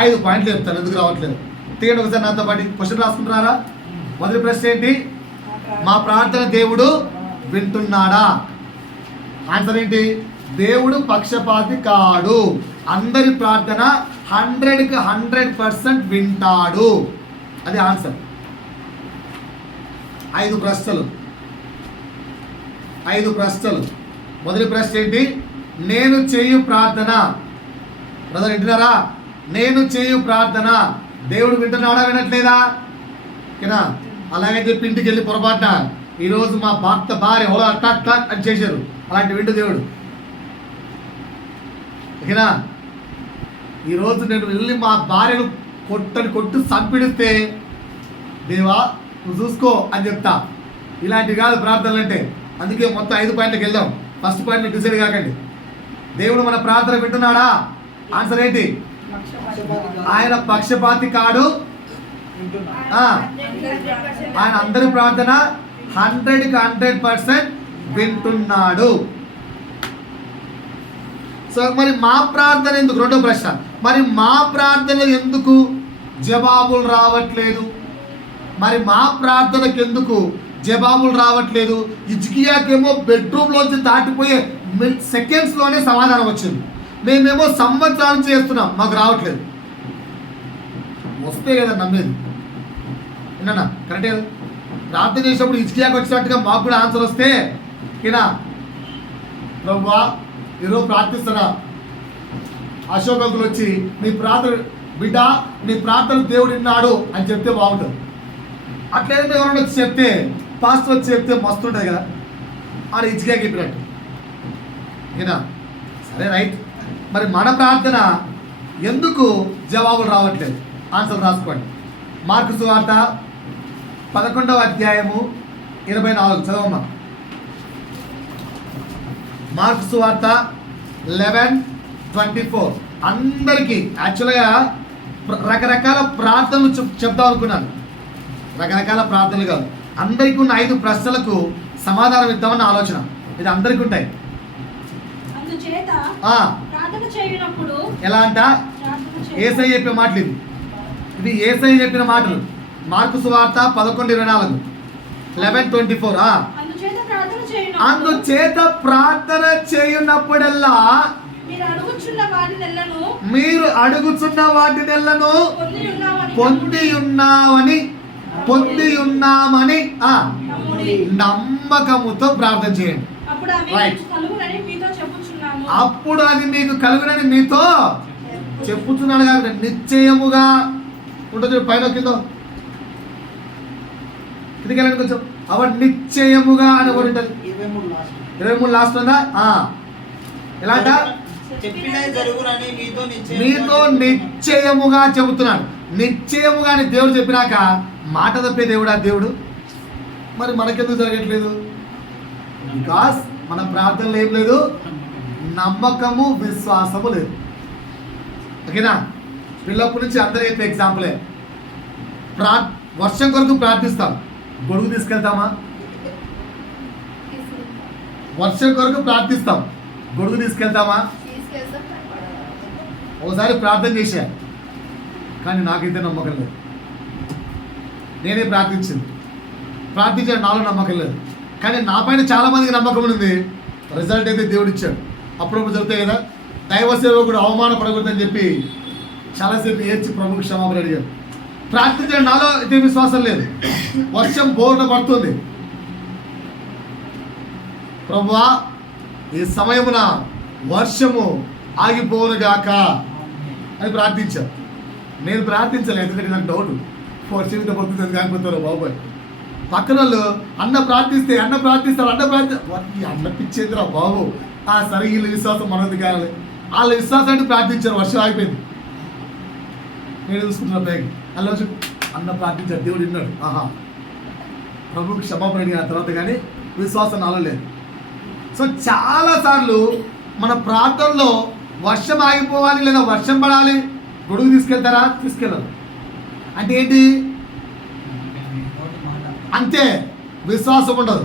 5 పాయింట్లు చెప్తాను ఎందుకు రావట్లేదు. తీయండి ఒకసారి నాతో పాటు. క్వశ్చన్ రాసుకుంటున్నారా? మొదటి ప్రశ్న ఏంటి? మా ప్రార్థన దేవుడు వింటున్నాడా? ఆన్సర్ ఏంటి? దేవుడు పక్షపాతి కాడు. అందరి ప్రార్థన 100కి 100% వింటాడు. అది ఆన్సర్. 5 ప్రశ్నలు. మొదటి ప్రశ్న ఏంటి? నేను చేయు ప్రార్థన. బ్రదర్ వింటున్నారా? నేను చేయు ప్రార్థన దేవుడు వింటున్నాడా వినట్లేదా? ఓకేనా? అలాగే చెప్పి ఇంటికి వెళ్ళి పొరపాటున ఈరోజు మా భర్త భార్య హోలా టక్ అని చేశారు, అలాంటి వింటు దేవుడు. ఓకేనా? ఈరోజు నేను వెళ్ళి మా భార్యను కొట్టు చంపిడిస్తే దేవా నువ్వు చూసుకో అని చెప్తా. ఇలాంటివి కాదు ప్రార్థనలు అంటే. అందుకే మొత్తం 5 పాయింట్లకు వెళ్దాం. ఫస్ట్ పాయింట్ డిసైడ్ కాకండి. దేవుడు మన ప్రార్థన వింటున్నాడా? ఆన్సర్ ఏంటి? ఆయన పక్షపాతి కాడు. ఆయన అందరి ప్రార్థన 100కి 100% వింటున్నాడు. సో మరి మా ప్రార్థన ఎందుకు? రెండో ప్రశ్న, మరి మా ప్రార్థన ఎందుకు జవాబులు రావట్లేదు? మరి మా ప్రార్థనకు ఎందుకు జవాబులు రావట్లేదు? హిజ్కియాకేమో బెడ్రూమ్లోంచి దాటిపోయే సెకండ్స్లోనే సమాధానం వచ్చింది. మేమేమో సంవత్సరాలు చేస్తున్నాం, మాకు రావట్లేదు. వస్తే కదా నమ్మేది. విన్నా కరెక్టే కదా? ప్రార్థన చేసినప్పుడు హిజ్కియాకి వచ్చినట్టుగా మాకు కూడా ఆన్సర్ వస్తే ఓకేనా? ప్రభువా ఈరోజు ప్రార్థిస్తున్నా, అశోక్ అంకుల్ వచ్చి నీ ప్రార్థన బిడ్డ నీ ప్రార్థన దేవుడు విన్నాడు అని చెప్తే బాగుంటుంది. అట్లేదంటే ఎవరైనా వచ్చి చెప్తే, పాస్టర్ వచ్చి చెప్తే మస్తు ఉంటుంది కదా. అని హిజ్కియాకి చెప్పినట్టు. ఓకేనా? సరే రైట్. మరి మన ప్రార్థన ఎందుకు జవాబులు రావట్లేదు? ఆన్సర్ రాసుకోండి. మార్కు సువార్త 11వ అధ్యాయము 24 చదవమ్మా. మార్కు సువార్త 11:24. అందరికీ యాక్చువల్గా రకరకాల ప్రార్థనలు చెప్దాం అనుకున్నాను. రకరకాల ప్రార్థనలు కాదు, అందరికీ ఉన్న 5 ప్రశ్నలకు సమాధానం ఇద్దామన్న ఆలోచన. ఇది అందరికీ ఉంటాయి. ఎలా అంట? యేసయ్య చెప్పే మాటలు ఇది యేసయ్య చెప్పిన మాటలు. మార్కు సువార్త 11:24 11:24. అందుచేత ప్రార్థన చేయునప్పుడల్లా మీరు అడుగుచున్న వాటినెల్లను పొంది ఉన్నామని నమ్మకముతో ప్రార్థన చేయండి. అప్పుడు అది మీకు కలుగునని మీతో చెప్పుచున్నాడు కాబట్టి నిశ్చయముగా ఉంటుంది పైన కింద కిందకి వెళ్ళండి కొంచెం. అవర్ నిశ్చయముగా అని ఒకటి ఉంటుంది. 23 లాస్ట్ ఉందా? ఎలాంట మీతో నిశ్చయముగా చెబుతున్నాను. నిశ్చయముగా అని దేవుడు చెప్పినాక మాట తప్పే దేవుడా దేవుడు? మరి మనకెందుకు జరగట్లేదు? బికాస్ మన ప్రార్థనలు ఏం లేదు, నమ్మకము విశ్వాసము లేదు. ఓకేనా? పిల్లప్పటి నుంచి అందరూ చెప్పే ఎగ్జాంపులే. వర్షం కొరకు ప్రార్థిస్తాం, గొడుగు తీసుకెళ్తామా? వర్షం కొరకు ప్రార్థిస్తాం, గొడుగు తీసుకెళ్తామా? ఒకసారి ప్రార్థన చేశా, కానీ నాకైతే నమ్మకం లేదు. నేనే ప్రార్థించాను, నాలో నమ్మకం లేదు. కానీ నా పైన చాలా మందికి నమ్మకం ఉంది. రిజల్ట్ అయితే దేవుడు ఇచ్చాడు. అప్పుడప్పుడు జరుగుతాయి కదా, దైవ సేవకుడు అవమానపడకూడదని చెప్పి చాలాసేపు ఏడ్చి ప్రభుకి క్షమాపణ అడిగారు. ప్రార్థించాడు, నాలో అయితే విశ్వాసం లేదు. వర్షం బోర్న పడుతుంది, ప్రభువా ఈ సమయమున వర్షము ఆగిపోనుగాక అని ప్రార్థించాను. నేను ప్రార్థించలేదు, ఎందుకంటే నాకు డౌట్, వర్షం ఇంత పడుతుంది కాకపోతారు బాబాయ్. పక్కన వాళ్ళు అన్న ప్రార్థిస్తారు అన్న పిచ్చేదిరా బాబు. సరే వీళ్ళ విశ్వాసం మనది కావాలి. వాళ్ళ విశ్వాసం అంటే ప్రార్థించారు, వర్షం ఆగిపోయింది. నేను చూసుకుంటున్నా బ్యాగ్ అలా అన్న ప్రార్థించారు, దేవుడు విన్నాడు. ప్రభుకి క్షమాపణ అడిగిన తర్వాత కానీ విశ్వాసం నాలో లేదు. సో చాలాసార్లు మన ప్రార్థనలో వర్షం ఆగిపోవాలి లేదా వర్షం పడాలి, గొడుగు తీసుకెళ్తారా? తీసుకెళ్ళరు. అంటే ఏంటి? అంతే, విశ్వాసం ఉండదు.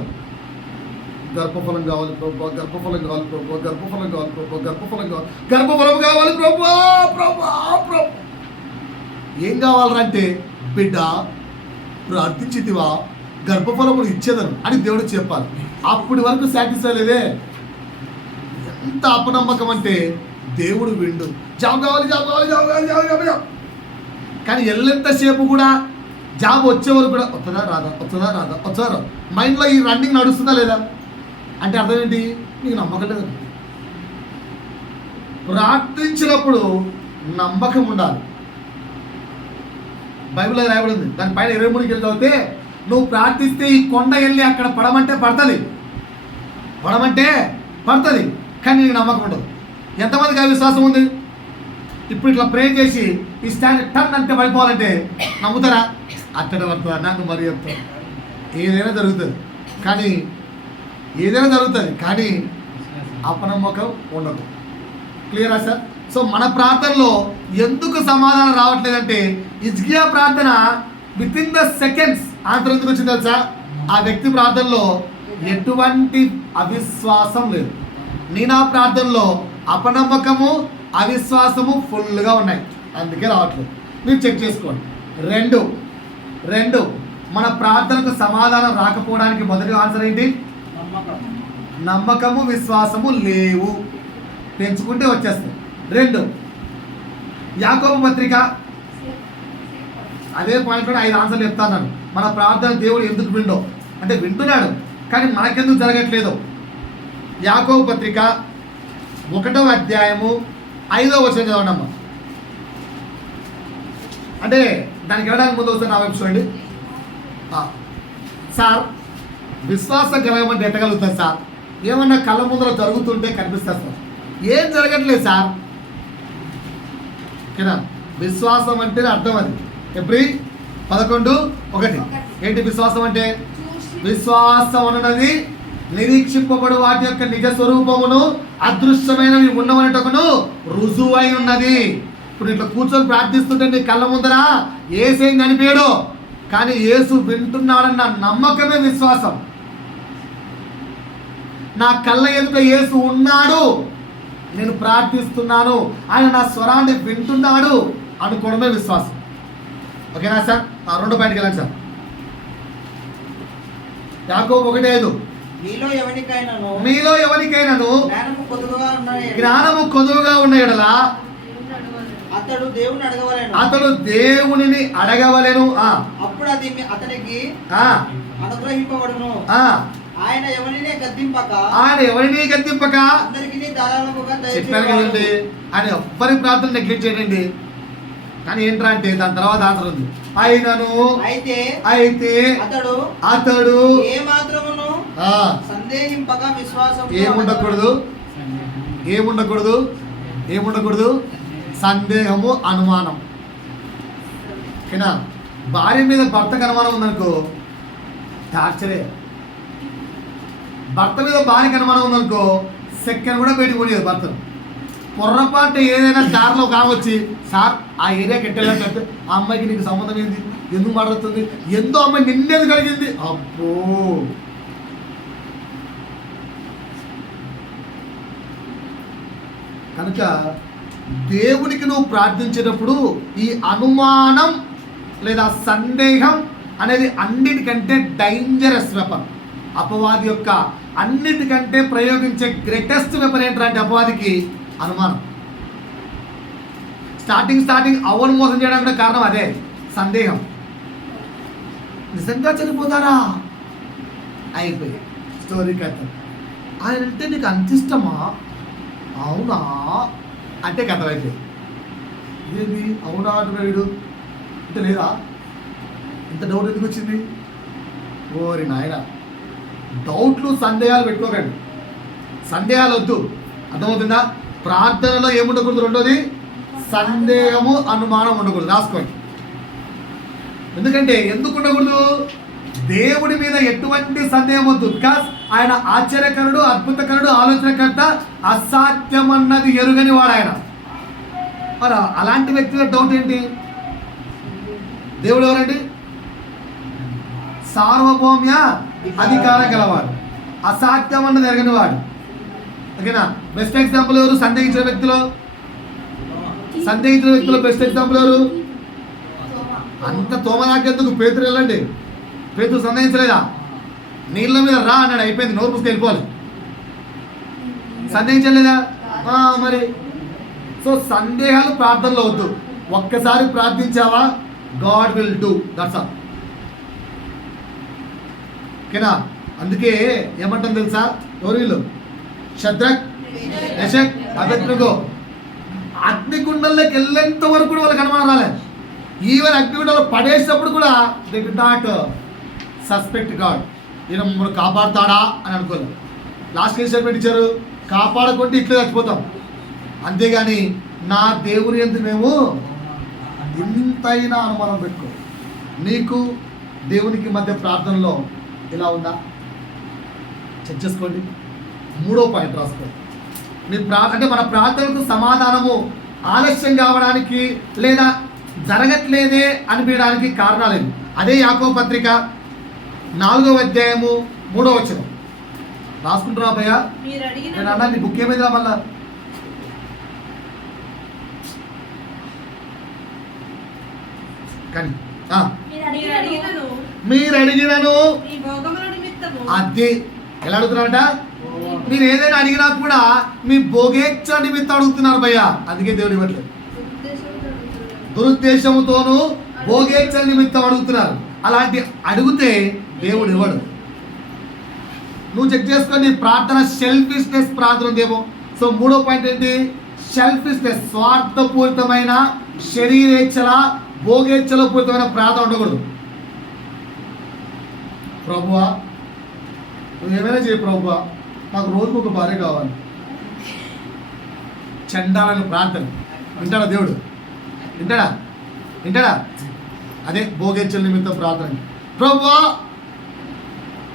గర్భఫలం కావాలి ప్రభు, గర్భఫలం కావాలి ప్రభు, గర్భఫలం కావాలి ప్రభు, గర్భఫలం కావాలి, గర్భఫలం కావాలి ప్రభు, ప్రభు. ఏం కావాలంటే బిడ్డ ప్రార్థించితివా, గర్భఫలములు ఇచ్చేదను అని దేవుడు చెప్పాలి. అప్పటి వరకు సాటిస్ఫై లేదే. ఎంత అపనమ్మకం అంటే దేవుడు విండు. జాబ్ కావాలి. కానీ ఎల్లంతసేపు కూడా జాబ్ వచ్చే వరకు కూడా వస్తుందా రాదా మైండ్లో ఈ రన్నింగ్ నడుస్తుందా లేదా అంటే అర్థం ఏంటి? నీకు నమ్మకం లేదు. ప్రార్థించినప్పుడు నమ్మకం ఉండాలి. బైబిల్లో రాయబడింది, దాని పైన 23కి వెళ్ళి చదివితే, నువ్వు ప్రార్థిస్తే ఈ కొండ వెళ్ళి అక్కడ పడమంటే పడుతుంది, కానీ నీకు నమ్మకం ఉండదు. ఎంతమందికి ఆ విశ్వాసం ఉంది? ఇప్పుడు ఇట్లా ప్రే చేసి ఈ స్టాండ్ టన్ అంటే పడిపోవాలంటే నమ్ముతారా? అక్కడ పడుతుందా? నాకు మరి చెప్తాను. ఏదైనా జరుగుతుంది కానీ అపనమ్మకం ఉండదు. క్లియరా సార్? సో మన ప్రార్థనలో ఎందుకు సమాధానం రావట్లేదంటే, హిజ్కియా ప్రార్థన with in the seconds answer ఎందుకు వచ్చింది తెలుసా? ఆ వ్యక్తి ప్రార్థనలో ఎటువంటి అవిశ్వాసం లేదు. నా ప్రార్థనలో అపనమ్మకము అవిశ్వాసము ఫుల్గా ఉన్నాయి, అందుకే రావట్లేదు. మీరు చెక్ చేసుకోండి. రెండు మన ప్రార్థనకు సమాధానం రాకపోవడానికి మొదటి ఆన్సర్ ఏంటి? నమ్మకము విశ్వాసము లేవు. పెంచుకుంటే వచ్చేస్తాయి. 2 యాకోబు పత్రిక అదే పాయింట్లో 5 ఆన్సర్లు చెప్తాను. మన ప్రార్థన దేవుడు ఎందుకు విండో అంటే వింటున్నాడు, కానీ మనకెందుకు జరగట్లేదు? యాకోబు పత్రిక 1వ అధ్యాయము 5వ వచనం చదవండమ్మా. అంటే దానికి వెళ్ళడానికి ముందు వస్తే నా వైపు చూడండి. సార్ విశ్వాసం కలగమంటే ఎట్టగలుగుతుంది సార్? ఏమన్నా కళ్ళ ముందర జరుగుతుంటే కనిపిస్తుంది సార్, ఏం జరగట్లేదు సార్. ఓకేనా? విశ్వాసం అంటే అర్థం అది. ఎబ్రీ 11:1 ఏంటి విశ్వాసం అంటే? విశ్వాసం అన్నది నిరీక్షింపబడు వాటి యొక్క నిజ స్వరూపమును అదృశ్యమైనవి ఉన్నవనటకును రుజువై ఉన్నది. ఇప్పుడు ఇట్లా కూర్చొని ప్రార్థిస్తుంటే నీ కళ్ళ ముందర ఏసేం కనిపించడు, కానీ యేసు వింటున్నాడన్న నమ్మకమే విశ్వాసం. నా కళ్ళ ఎదుట యేసు ఉన్నాడు, నేను ప్రార్థిస్తున్నాను, ఆయన నా స్వరాన్ని వింటున్నాడు అనుకోవడమే విశ్వాసం. ఓకేనా సార్? 2 పాయింట్కి వెళ్ళండి సార్. యాకోబు 1:5 మీలో ఎవరికైనాను జ్ఞానము కొదువుగా ఉన్న యెడల అతడు దేవునిని అడగవలెను, అప్పుడు అది అతనికి అనుగ్రహింపబడును. ఆయన ఎవరిని గద్దింపక చెప్పాను కదండి. ఆయన ఎవ్వరి ప్రార్థన నెగ్లెక్ట్ చేయండి. కానీ ఏంట్రా అంటే దాని తర్వాత ఆన్సర్ ఉంది. అయినను అయితే అయితే అతడు అతడు ఏ మాత్రమును సందేహింపక విశ్వాసం ఏముండకూడదు ఏముండకూడదు ఏముండకూడదు సందేహము అనుమానం. ఓకేనా? భార్య మీద భర్తకు అనుమానం ఉందనుకో టార్చరే. భర్త మీద భార్యకి అనుమానం ఉందనుకో సెకండ్ కూడా బయటకు పోలేదు భర్తను. పొర్రపాటు ఏదైనా దారిలో కావచ్చు, సార్ ఆ ఏరియాకి ఎట్టేలా చెప్తే ఆ అమ్మాయికి నీకు సంబంధం ఏంది, ఎందుకు మాట్లాడుతుంది, ఎంతో అమ్మాయి నిన్నేది కలిగింది, అబ్బో కనుక దేవునికి నువ్వు ప్రార్థించేటప్పుడు ఈ అనుమానం లేదా సందేహం అనేది అన్నిటికంటే డేంజరస్ వెపన్. అపవాది యొక్క అన్నిటికంటే ప్రయోగించే గ్రేటెస్ట్ వెపన్ ఏంటంటే అపవాదికి అనుమానం. స్టార్టింగ్ అవ్వను మోసం చేయడానికి కూడా కారణం అదే, సందేహం. నిజంగా చనిపోతారా అయిపోయి స్టోరీ కథ. ఆయన అంటే నీకు అంత ఇష్టమా, అవునా అంటే కథ అయిపోయి. ఏంది అవునా అంటున్నాడు అంటే లేదా, ఇంత డౌట్ ఎందుకు వచ్చింది? ఓరి నాయన, డౌట్లు సందేహాలు పెట్టుకోకండి, సందేహాలు వద్దు. అర్థమవుతుందా? ప్రార్థనలో ఏముండకూడదు, రెండోది సందేహము అనుమానం ఉండకూడదు. రాసుకోండి. ఎందుకు ఉండకూడదు? దేవుడి మీద ఎటువంటి సందేహం వద్దు. బికాస్ ఆయన ఆశ్చర్యకరుడు, అద్భుతకరుడు, ఆలోచనకర్త, అసాధ్యమన్నది ఎరుగని వాడు ఆయన. మరి అలాంటి వ్యక్తిలో డౌట్ ఏంటి? దేవుడు ఎవరండి? సార్వభౌమ్య అధికారం గలవాడు, అసాధ్యం అన్నది ఎరగని వాడు. ఓకేనా? బెస్ట్ ఎగ్జాంపుల్ ఎవరు? సందేహించిన వ్యక్తిలో బెస్ట్ ఎగ్జాంపుల్ ఎవరు? అంత తోమనాకెందుకు, పేతురు వెళ్ళండి. పేతురు సందేహించలేదా? నీళ్ళ మీద రా అన్నాడు, అయిపోయింది, నోరు పుస్తకం వెళ్ళిపోవాలి. సందేహించలేదా? మరి సో సందేహాలు ప్రార్థనలో వద్దు. ఒక్కసారి ప్రార్థించావా, God will do, that's all. ఓకేనా? అందుకే ఏమంటాం తెలుసా? ఎవరు వీళ్ళు? షద్రక్, మెషక్, అబేద్నెగో అగ్నిగుండంలోకి వెళ్ళేంత వరకు కూడా వాళ్ళకి అనుమానం రాలే. ఈవెన్ అగ్నిగుండంలో పడేసినప్పుడు కూడా they did not suspect God. ఈయన మమ్మల్ని కాపాడుతాడా అని అనుకోలేదు. లాస్ట్ స్టేట్మెంట్ ఇచ్చారు, కాపాడకుంటే ఇట్లా చచ్చిపోతాం. అంతేగాని నా దేవుని ఎందుకు మేము ఇంతైనా అనుమానం పెట్టుకో. నీకు దేవునికి మధ్య ప్రార్థనలో ఇలా ఉందా చెక్ చేసుకోండి. 3వ పాయింట్ రాసుకోండి. అంటే మన ప్రార్థనకు సమాధానము ఆలస్యం కావడానికి లేదా జరగట్లేదే అనిపించడానికి కారణాలేదు. అదే యాకోబు పత్రిక 4వ అధ్యాయము 3వ వచనం రాసుకుంటున్నా భయ్యా. నేను అన్నా నీ బుక్ ఏమైందిరా మళ్ళా? కానీ మీరు అడిగినను అది ఎలా అడుగుతున్నారట? మీరు ఏదైనా అడిగినా కూడా మీ భోగేచ్ఛ నిమిత్తం అడుగుతున్నారు భయ్యా. అందుకే దేవుడు ఇవ్వట్లేదు. దురుద్దేశముతోనూ భోగేచ్ఛ నిమిత్తం అడుగుతున్నారు. అలాంటి అడిగితే దేవుడు ఇవ్వడు. నువ్వు చెక్ చేసుకొని ప్రార్థన సెల్ఫిష్నెస్ ప్రార్థన ఉందేమో. సో 3వ పాయింట్ ఏంటి? సెల్ఫిష్నెస్, స్వార్థపూరితమైన శరీరేచ్ఛల భోగేచ్ఛలో పూరితమైన ప్రార్థన ఉండకూడదు. ప్రభువా నువ్వు ఏమైనా చేయి ప్రభువా, నాకు రోజుకు ఒక భార్య కావాలి. చండాలని ప్రార్థన వింటాడా దేవుడు? వింటాడా? అదే భోగేచ్ఛల నిమిత్తం ప్రార్థన. ప్రభువా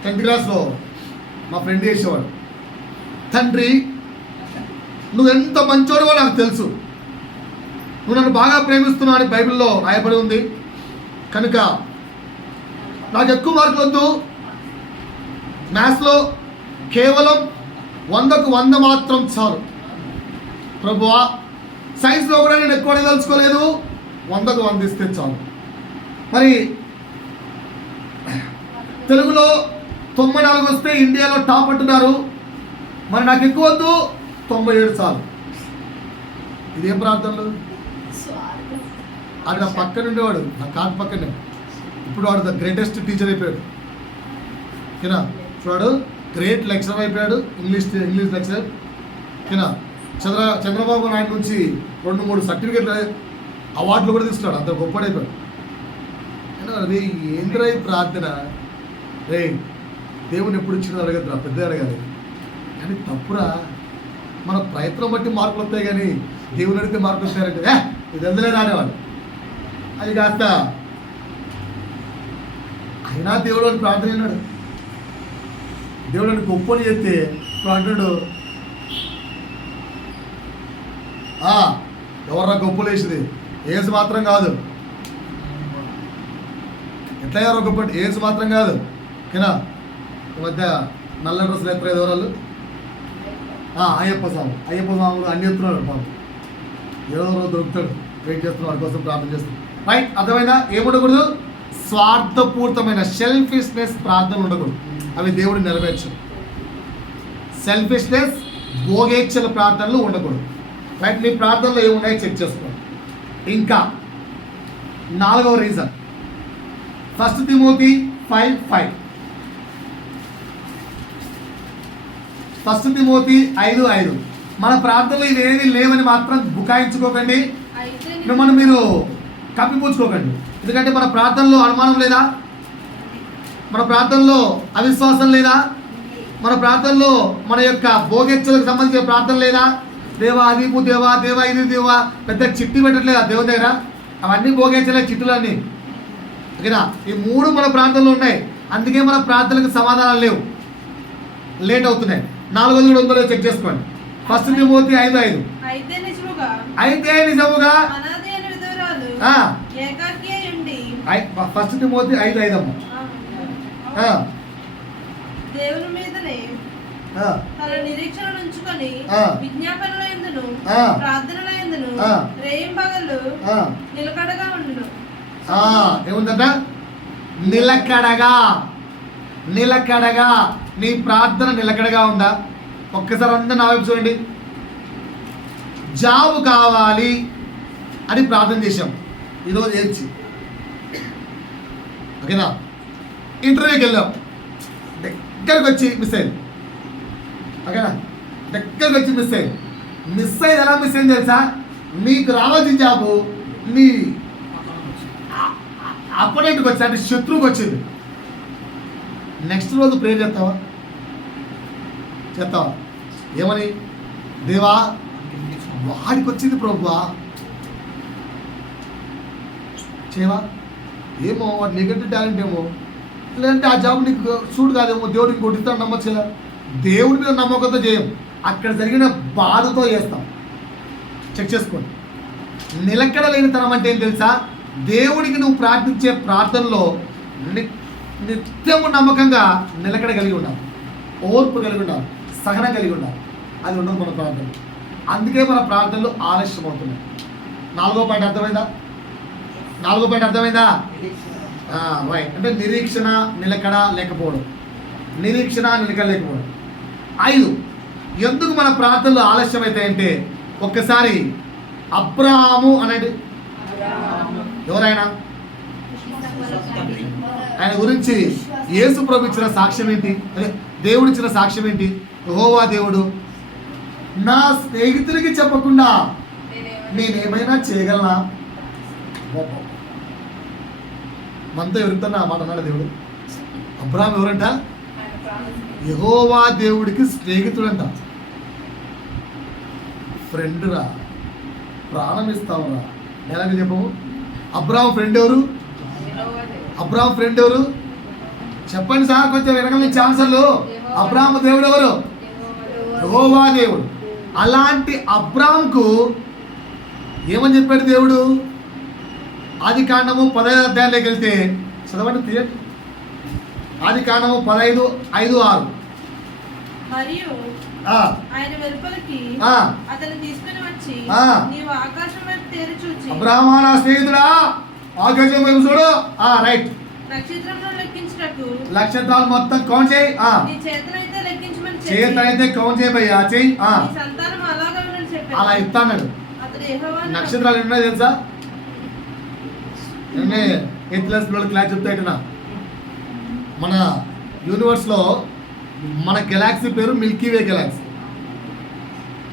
10th క్లాస్లో మా ఫ్రెండ్ చేసేవాడు, తండ్రి నువ్వెంత మంచోడువో నాకు తెలుసు, నువ్వు నన్ను బాగా ప్రేమిస్తున్నావు అని బైబిల్లో రాయబడి ఉంది. కనుక నాకు ఎక్కువ మార్కులు వద్దు, మ్యాథ్స్లో కేవలం 100కు 100 మాత్రం చాలు ప్రభువా. సైన్స్లో కూడా నేను ఎక్కువ తెలుసుకోలేదు, 100కు 100 ఇస్తే చాలు. మరి తెలుగులో 94 వస్తే ఇండియాలో టాప్ అంటున్నారు, మరి నాకు ఎక్కువ వద్దు, 97 చాలు. ఇదేం ప్రార్థనలు? అది నా పక్కన ఉండేవాడు, నా కాదు పక్కనే. ఇప్పుడు వాడు ద గ్రేటెస్ట్ టీచర్ అయిపోయాడు. ఓకేనా? ఇప్పుడు వాడు గ్రేట్ లెక్చరర్ అయిపోయాడు, ఇంగ్లీష్ లెక్చరర్. ఓకేనా? చంద్రబాబు నాయుడు నుంచి 2-3 సర్టిఫికెట్లు అవార్డులు కూడా తీసుకున్నాడు, అంత గొప్పడైపోయాడు. రే ఏంద్రా ఈ ప్రార్థన, రే దేవుని ఎప్పుడు ఇచ్చినా అడగద్దురా, పెద్ద అడగాలి. కానీ తప్పురా, మన ప్రయత్నం బట్టి మార్కులు వస్తాయి, కానీ దేవుని అడిగితే మార్కులు వస్తాయంటే ఇది ఎందులే రానేవాడు. అది కాస్త అయినా దేవుడు అని ప్రార్థన అన్నాడు. దేవుడు అని గొప్పని చెప్తే అంటాడు, ఎవర్రా గొప్పలు వేసింది, ఏసు మాత్రం కాదు. ఎట్లా ఎవరో గొప్ప ఏసు మాత్రం కాదు. ఓకేనా, ఈ మధ్య నల్ల డ్రెస్సులు ఎత్తారు ఎవరాళ్ళు, అయ్యప్ప స్వాములు అన్ని ఎత్తున్నాడు. పాపం ఏదో రోజు దొరుకుతాడు, వెయిట్ చేస్తున్నాడు, వాడి కోసం ప్రార్థన చేస్తున్నాడు. రైట్, అర్థమైందా? ఏముండకూడదు, స్వార్థపూరితమైన సెల్ఫిష్నెస్ ప్రార్థనలు ఉండకూడదు, అవి దేవుడు నెరవేర్చరు. సెల్ఫిష్నెస్, భోగేచ్ఛల ప్రార్థనలు ఉండకూడదు. రైట్, మీ ప్రార్థనలో ఏమున్నాయో చెక్ చేసుకోండి. ఇంకా 4వ రీజన్, 1 తిమోతి 5:5. 1 తిమోతి 5:5. మన ప్రార్థనలు ఇవేవి లేవని మాత్రం బుకాయించుకోకండి, మిమ్మల్ని మీరు కప్పిపుచ్చుకోకండి. ఎందుకంటే మన ప్రార్థనలో అనుమానం లేదా, మన ప్రార్థనలో అవిశ్వాసం లేదా, మన ప్రార్థనలో మన యొక్క భోగేచ్ఛలకు సంబంధించిన ప్రార్థన లేదా, దేవా అది దేవా, దేవా ఇది దేవా, పెద్ద చిట్టి పెట్టట్లేదా దేవుని దగ్గర, అవన్నీ భోగేచ్చలే చిట్టులన్నీ. ఓకేనా, ఈ 3 మన ప్రార్థనలు ఉన్నాయి, అందుకే మన ప్రార్థనలకు సమాధానాలు లేవు, లేట్ అవుతున్నాయి. 4వది కూడా ఉందో చెక్ చేసుకోండి. 1 తిమోతి 5:5. అయితే నిజముగా 1 తిమోతి 5:5 అమ్మ. దేవుని మీదనే తన నిరీక్షణ ఉంచుకొని విజ్ఞాపనల యందును ప్రార్థనల యందును రేయింబగళ్ళు నిలకడగా ఉండును. ఏముందట, నిలకడగా. నీ ప్రార్థన నిలకడగా ఉందా? ఒక్కసారి అందరూ నా వైపు చూడండి. జాబ్ కావాలి అని ప్రార్థన చేశాం ఈరోజు ఏడ్చి, ఓకేనా, ఇంటర్వ్యూకి వెళ్ళాం, దగ్గరకు వచ్చి మిస్ అయింది. ఓకేనా, దగ్గరకు వచ్చి మిస్ అయింది. ఎలా మిస్ అయింది తెలుసా? నీకు రావాల్సిన జాబు నీ అపోనెంట్కి వచ్చి, అంటే శత్రువుకి వచ్చింది. నెక్స్ట్ రోజు ప్రేయర్ చేస్తావా? ఏమని? దేవా వాడికి వచ్చింది ప్రభువా, చేయవా? ఏమో వాడు నెగటివ్ టాలెంట్ ఏమో, లేదంటే ఆ జాబ్ నీకు సూట్ కాదేమో, దేవుడికి కొట్టిస్తాను నమ్మచ్చు కదా. దేవుడి మీద నమ్మకంతో చేయం, అక్కడ జరిగిన బాధతో చేస్తాం. చెక్ చేసుకోండి. నిలకడ లేనితనం అంటే ఏం తెలుసా? దేవుడికి నువ్వు ప్రార్థించే ప్రార్థనలో నిత్యము నమ్మకంగా నిలకడ కలిగి ఉండాలి, ఓర్పు కలిగి ఉండాలి, సహనం కలిగి ఉండాలి. అది ఉండదు మన ప్రార్థన. అందుకే మన ప్రార్థనలు ఆలస్యం అవుతున్నాయి. 4వ పాయింట్ అర్థమైందా? రైట్, అంటే నిరీక్షణ నిలకడ లేకపోవడం. 5, ఎందుకు మన ప్రార్థనలు ఆలస్యం అవుతాయంటే, ఒక్కసారి అబ్రహాము అనేది ఎవరైనా, ఆయన గురించి యేసు ప్రభు ఇచ్చిన సాక్ష్యం ఏంటి? అదే దేవుడు ఇచ్చిన సాక్ష్యం ఏంటి? యెహోవా దేవుడు నా స్నేహితుడికి చెప్పకుండా నేనేమైనా చేయగలనా? మనతో ఎవరితోనా మాట అన్నాడు దేవుడు. అబ్రహాం ఎవరంట? యెహోవా దేవుడికి స్నేహితుడంట, ఫ్రెండ్ రా, ప్రాణం ఇస్తావురా. ఎలాగ చెప్పము? అబ్రహాం ఫ్రెండ్ ఎవరు? చెప్పండి సార్, కొంచెం వెనకాల నుంచి ఆన్సర్లు. అబ్రహాం దేవుడు ఎవరు? యెహోవా దేవుడు. అలాంటి అబ్రహాంకు ఏమని చెప్పాడు దేవుడు? ఆదికాండము 15వ అధ్యాయంలోకి వెళ్తే చదవండి, తీయండి. ఆదికాండము 15:5-6. మరియు ఆయన వెలుపలికి అతన్ని తీసుకుని వచ్చి, నీవు ఆకాశం వైపు తేరి చూచి, అబ్రహామా నా స్నేహితుడా, ఆకాశం వైపు చూడు. రైట్, నక్షత్రములను లెక్కించుటకు, నక్షత్రాలు మొత్తం కౌంట్ చేయి. నీ చేతనైతే లెక్కించమని చెప్పి, చేతనైతే కౌంట్ చేయబయ్యా, చెయ్యి. నీ సంతానం అలాగా ఉందని చెప్పాడు. అలా ఇస్తాడు. అతడు యెహోవాను నక్షత్రాలు ఎన్నో తెలుసా? క్లాస్ చెప్తాయినా, మన యూనివర్స్లో మన గెలాక్సీ పేరు మిల్కీవే గెలాక్సీ.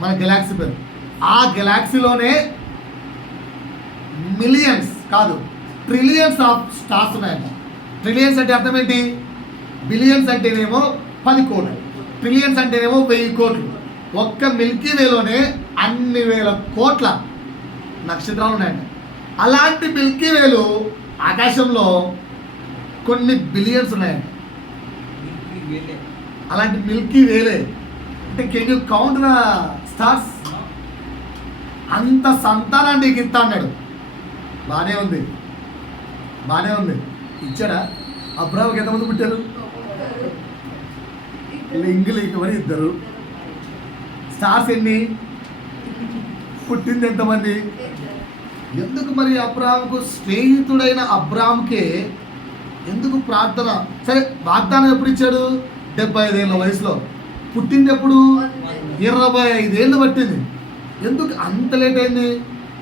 మన గెలాక్సీ పేరు, ఆ గెలాక్సీలోనే మిలియన్స్ కాదు, ట్రిలియన్స్ ఆఫ్ స్టార్స్ ఉన్నాయంట. ట్రిలియన్స్ అంటే అర్థం ఏంటి? బిలియన్స్ అంటేనేమో 10 కోట్లు, ట్రిలియన్స్ అంటేనేమో 1000 కోట్లు. ఒక్క మిల్కీ వేలోనే అన్ని వేల కోట్ల నక్షత్రాలు ఉన్నాయంట. అలాంటి మిల్కీ వేలు ఆకాశంలో కొన్ని బిలియన్స్ ఉన్నాయంట. అలాంటి మిల్కీ వేలే అంటే can you count the stars? అంత సంతానాన్ని నీకు ఇస్తా అన్నాడు. బాగానే ఉంది, బాగానే ఉంది. ఇచ్చాడా? అబ్రాహాముకి ఎంతమంది పుట్టారు? లింగులింగమని 2. స్టార్స్ ఎన్ని? పుట్టింది ఎంతమంది? ఎందుకు మరి అబ్రాహాముకు స్నేహితుడైన అబ్రాహాముకే ఎందుకు ప్రార్థన? సరే, వాగ్దానం ఎప్పుడు ఇచ్చాడు? 75 ఏళ్ళ వయసులో. పుట్టింది ఎప్పుడు? 25 ఏళ్ళు పట్టింది. ఎందుకు అంత లేట్ అయింది?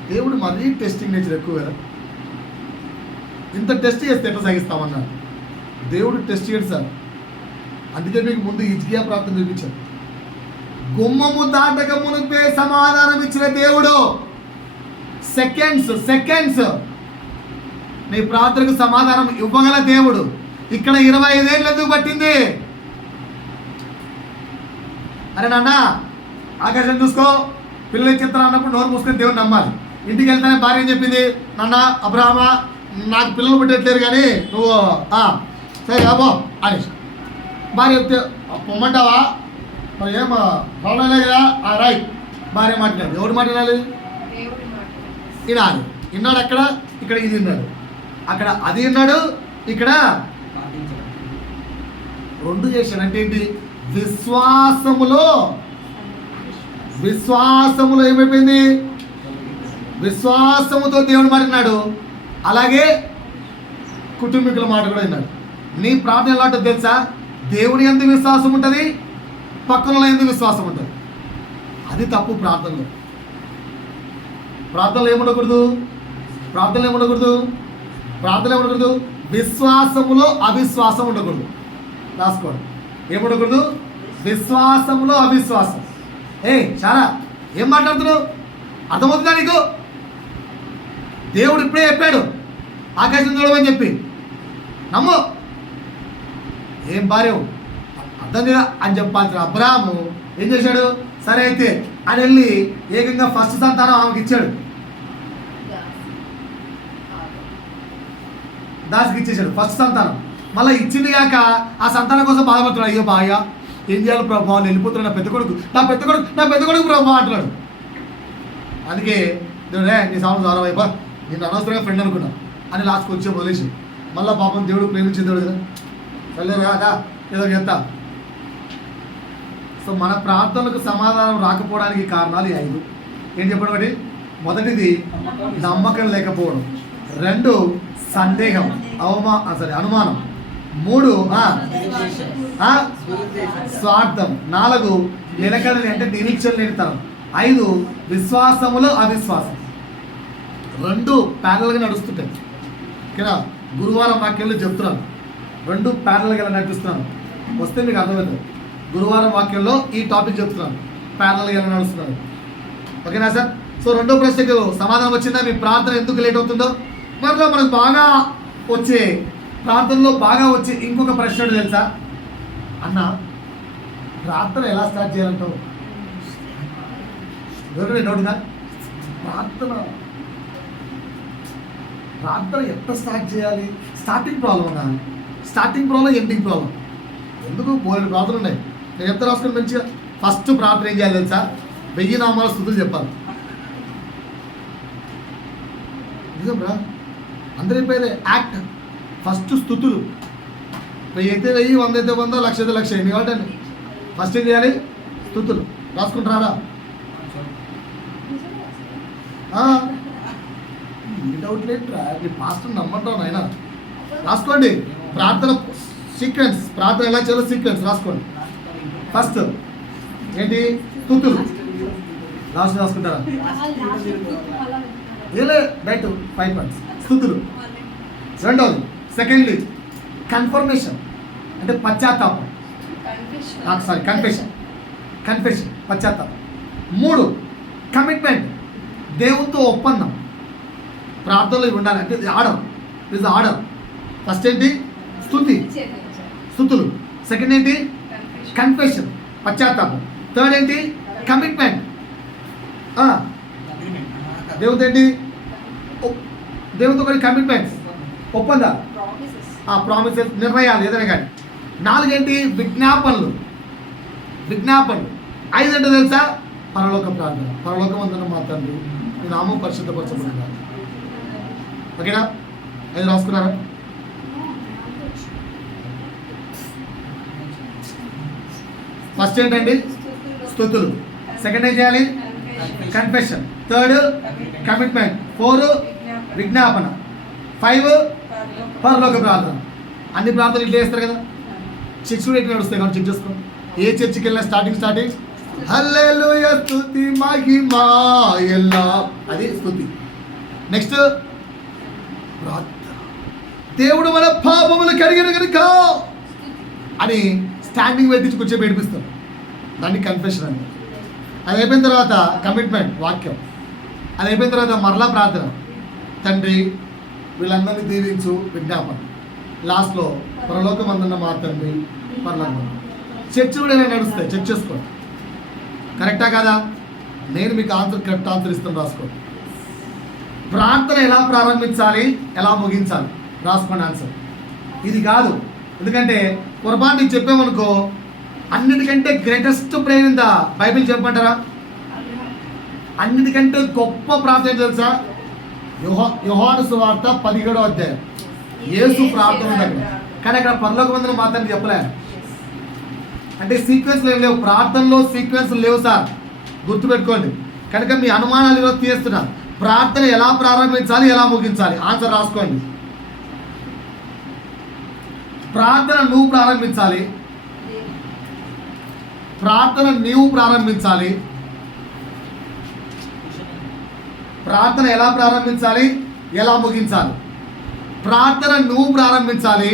దేవుడు మరీ టెస్టింగ్ నేచర్ ఎక్కువ కదా. ఇంత టెస్ట్ చేస్తే ఎట్లా సాగిస్తామన్నారు. దేవుడు టెస్ట్ చేయడు సార్. అందుకే మీకు ముందు హిజ్కియా ప్రార్థన చూపించారు. గుమ్మము దాటక మునిపే సమాధానం ఇచ్చిన దేవుడు సెకండ్స్ నీ ప్రార్థనకు సమాధానం ఇవ్వగల దేవుడు. ఇక్కడ 25 ఏళ్ళు ఎందుకు పట్టింది? అరే నాన్న ఆకాశం చూసుకో, పిల్లలు చిత్రం అన్నప్పుడు నోరు మూసుకొని దేవుడు నమ్మాలి. ఇంటికి వెళ్తానే భార్య ఏం చెప్పింది? నాన్న అబ్రాహ్మా, నాకు పిల్లలు పుట్టట్లేరు కానీ నువ్వు సరే అబ్బో అనేసి. భార్య చెప్తే పొమ్మంటావా? మరి ఏం ప్రాబ్లం లేదు కదా. రైట్. భార్య మాట్లాడాలి. ఎవరు మాట్లాడాలి? వినాలి. విన్నాడు అక్కడ, ఇక్కడ ఇది విన్నాడు, అక్కడ అది విన్నాడు, ఇక్కడ 2 చేశాడు. అంటే ఏంటి? విశ్వాసములో ఏమైపోయింది? విశ్వాసముతో దేవుడు మాట్లాడినాడు. అలాగే కుటుంబీకుల మాట కూడా విన్నాడు. నీ ప్రార్థన ఎలా ఉంటుంది తెలుసా? దేవుని యందు విశ్వాసం ఉంటుంది, పక్కన యందు విశ్వాసం ఉంటుంది. అది తప్పు. ప్రార్థనలు ఏముండకూడదు? విశ్వాసములో అవిశ్వాసం ఉండకూడదు. రాసుకోండి. ఏముండకూడదు? విశ్వాసములో అవిశ్వాసం. చాలా ఏం మాట్లాడుతున్నావు? అర్థమవుతుందా నీకు? దేవుడు ఇప్పుడే చెప్పాడు ఆకాశం చూడమని చెప్పి. నమ్ము. ఏం భార్య అర్థం లేదా అని చెప్పాల్సిన అబ్రాహాము ఏం చేశాడు? సరే అయితే అని వెళ్ళి ఏకంగా ఫస్ట్ సంతానం ఆమెకి ఇచ్చాడు. దాసికి ఇచ్చేసాడు ఫస్ట్ సంతానం. మళ్ళీ ఇచ్చింది కాక ఆ సంతానం కోసం బాధపడుతున్నాడు. అయ్యో బాగా ఏం చేయాలి ప్రభావ, వెళ్ళిపోతున్నాడు నా పెద్ద కొడుకు ప్రభావ అంటున్నాడు. అందుకే దేవుడే నీ సామాన్ ద్వారా అయిపో, నేను అనవసరంగా ఫ్రెండ్ అనుకున్నా అని లాస్ట్కి వచ్చే వదిలేసి మళ్ళీ పాపం దేవుడు ప్రేమించే దేవుడు కదా, చల్లేరు కదా ఏదో చెప్తా. సో మన ప్రార్థనలకు సమాధానం రాకపోవడానికి కారణాలు 5. ఏం చెప్పడం? ఒకటి, మొదటిది నమ్మకం లేకపోవడం. 2 సందేహం, అనుమానం. 3 స్వార్థం. 4 నిలకడని అంటే నిరీక్షణ లేనితనం. 5 విశ్వాసములో అవిశ్వాసం. 2 ప్యారల్గా నడుస్తుంటాయి. ఓకేనా? గురువారం వాక్యంలో చెప్తున్నాను, 2 ప్యారల్గా నడిపిస్తున్నాను. వస్తే మీకు అర్థమవుతుంది. గురువారం వాక్యంలో ఈ టాపిక్ చెప్తున్నాను, ప్యారల్గా నడుస్తున్నాను. ఓకేనా సార్? సో 2వ ప్రశ్నకు సమాధానం వచ్చిందా? మీ ప్రార్థన ఎందుకు లేట్ అవుతుందో. మరలా మనకు బాగా వచ్చే ప్రార్థనలో బాగా వచ్చే ఇంకొక ప్రశ్న తెలుసా? అన్న ప్రార్థన ఎలా స్టార్ట్ చేయాలంటావు? ఎవరికైనా డౌట్గా? ప్రార్థన ఎట్లా స్టార్ట్ చేయాలి? స్టార్టింగ్ ప్రాబ్లం ఉన్నా, స్టార్టింగ్ ప్రాబ్లం, ఎండింగ్ ప్రాబ్లం. ఎందుకు బోలెడు ప్రార్థనలు ఉన్నాయి. నేను చెప్తా రాసుకుని మంచిగా. ఫస్ట్ ప్రార్థన ఏం చేయాలి తెలుసా? 1000 నామాల స్తుతులు చెప్పాలి. నిజం రా, అందరూ అయిపోయేదే యాక్ట్. ఫస్ట్ స్తుతులు. 1000 అయితే 1000, 100 అయితే 100, 1,00,000 అయితే 1,00,000. ఎన్ని కావాలంటే ఫస్ట్ ఏం చేయాలి? స్తుతులు. రాసుకుంటారా? ఈ డౌట్ లేదురా, మీ పాస్టర్ నమ్మంటావు నాయన. రాసుకోండి. ప్రార్థన సీక్వెన్స్, ప్రార్థన ఎలా చేయాలో సీక్వెన్స్ రాసుకోండి. ఫస్ట్ ఏంటి? స్తుతులు. రాసుకుంటారా? ఏలే రైట్ 5 పాయింట్స్ స్తుతులు. 2వది సెకండ్లీ కన్ఫర్మేషన్ అంటే పశ్చాత్తాపం. కన్ఫెషన్ పశ్చాత్తాపం. 3 కమిట్మెంట్ దేవునితో ఒప్పందం. ప్రార్థనలో ఇవి ఉండాలి అంటే ఇది ఆర్డర్, ఇస్ ఆర్డర్. ఫస్ట్ ఏంటి? స్తుతి, స్తుతులు. సెకండ్ ఏంటి? కన్ఫెషన్, పశ్చాత్తాపం. థర్డ్ ఏంటి? కమిట్మెంట్. దేవుడు ఏంటి? దేవుడితో కొన్ని కమిట్మెంట్స్, ఒప్పందాలు, ప్రామిసెస్, నిర్ణయాలు ఏదైనా కానీ. 4 ఏంటి? విజ్ఞాపనలు. 5 అంటే తెలుసా? పరలోక ప్రార్థన. పరలోకం వందనం మా తండ్రి, నీ నామం పరిశుద్ధపరచబడింది. ఓకేనా? 5 రాసుకున్నారా? ఫస్ట్ ఏంటండి? స్తుతులు. సెకండ్ ఏం చేయాలి? కన్ఫెషన్. Third commitment. 4 విజ్ఞాపన. 5 పరలోక ప్రార్థన. అన్ని ప్రార్థనలు ఇట్లా చేస్తారు కదా. చర్చ్ కూడా ఎట్లా నడుస్తాయి కాబట్టి చెక్ చేసుకో. ఏ చర్చికి వెళ్ళినా స్టార్టింగ్ హల్లెలూయా స్తుతి మహిమా ఎల్లా, అది స్తుతి. నెక్స్ట్ ప్రార్థన. దేవుడు మన పాపములు కడిగిన కనుక అని స్టాండింగ్ పెట్టించి కూర్చొని ఏడిపిస్తాం. దాన్ని కన్ఫెషన్ అండి. అది అయిపోయిన తర్వాత కమిట్మెంట్, వాక్యం. అది అయిపోయిన తర్వాత మరలా ప్రార్థన. తండ్రి వీళ్ళందరినీ దీవించు, విజ్ఞాపన. లాస్ట్లో పరలోకం అందున్న మా తండ్రి, పరలోకం. చర్చ్ కూడా ఏమైనా నడుస్తాయి, చెక్ చేసుకోండి. కరెక్టా కాదా? నేను మీకు కరెక్ట్ ఆన్సర్ ఇస్తాను, రాసుకోండి. ప్రార్థన ఎలా ప్రారంభించాలి, ఎలా ముగించాలి, రాసుకోండి ఆన్సర్. ఇది కాదు, ఎందుకంటే పొరపాటు నీకు చెప్పామనుకో, అన్నిటికంటే greatest prayer in the Bible చెప్పమంటారా? అన్నిటికంటే గొప్ప ప్రార్థన తెలుసా? యోహాను సువార్త 17వ అధ్యాయం. యేసు ప్రార్థన దగ్గర. కానీ అక్కడ పరలోకమందున మాత్రం చెప్పలే. అంటే సీక్వెన్స్లు ఏం లేవు, ప్రార్థనలో సీక్వెన్స్లు లేవు సార్, గుర్తుపెట్టుకోండి. కనుక మీ అనుమానాలు ఈరోజు తీస్తున్నా. ప్రార్థన ఎలా ప్రారంభించాలి, ఎలా ముగించాలి, ఆన్సర్ రాసుకోండి. ప్రార్థన నువ్వు ప్రారంభించాలి, ప్రార్థన నీవు ప్రారంభించాలి. ప్రార్థన ఎలా ప్రారంభించాలి, ఎలా ముగించాలి. ప్రార్థన నువ్వు ప్రారంభించాలి,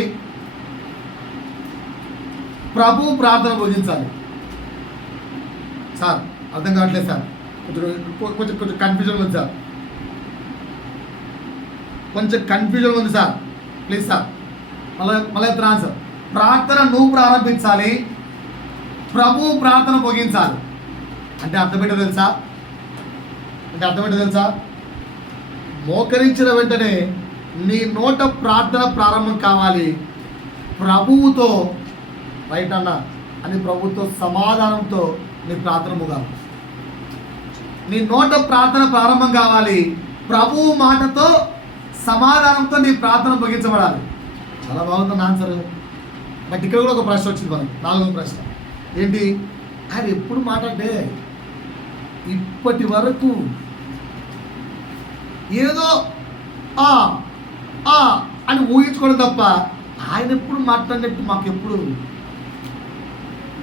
ప్రభు ప్రార్థన ముగించాలి. సార్ అర్థం కావట్లేదు సార్, కొంచెం కన్ఫ్యూజన్ ఉంది సార్, కొంచెం కన్ఫ్యూజన్ ఉంది సార్, ప్లీజ్ సార్ మళ్ళీ ఆన్సర్. ప్రార్థన నువ్వు ప్రారంభించాలి, ప్రభు ప్రార్థన ముగించాలి. అంటే అర్థమేంటో తెలుసా? మోకరించిన వెంటనే నీ నోట ప్రార్థన ప్రారంభం కావాలి. ప్రభువుతో రైట్ అన్న అని ప్రభుతో సమాధానంతో నీ ప్రార్థన ముగాలి. నీ నోట ప్రార్థన ప్రారంభం కావాలి, ప్రభువు మాటతో సమాధానంతో నీ ప్రార్థన ముగించబడాలి. చాలా బాగుంది ఆన్సర్. బట్ ఇక్కడ కూడా ఒక ప్రశ్న వచ్చింది మనకి, 4వ ప్రశ్న ఏంటి? ఆయన ఎప్పుడు మాట్లాడే ఇప్పటి వరకు ఏదో అని ఊహించుకోవడం తప్ప ఆయన ఎప్పుడు మాట్లాడినట్టు మాకు ఎప్పుడు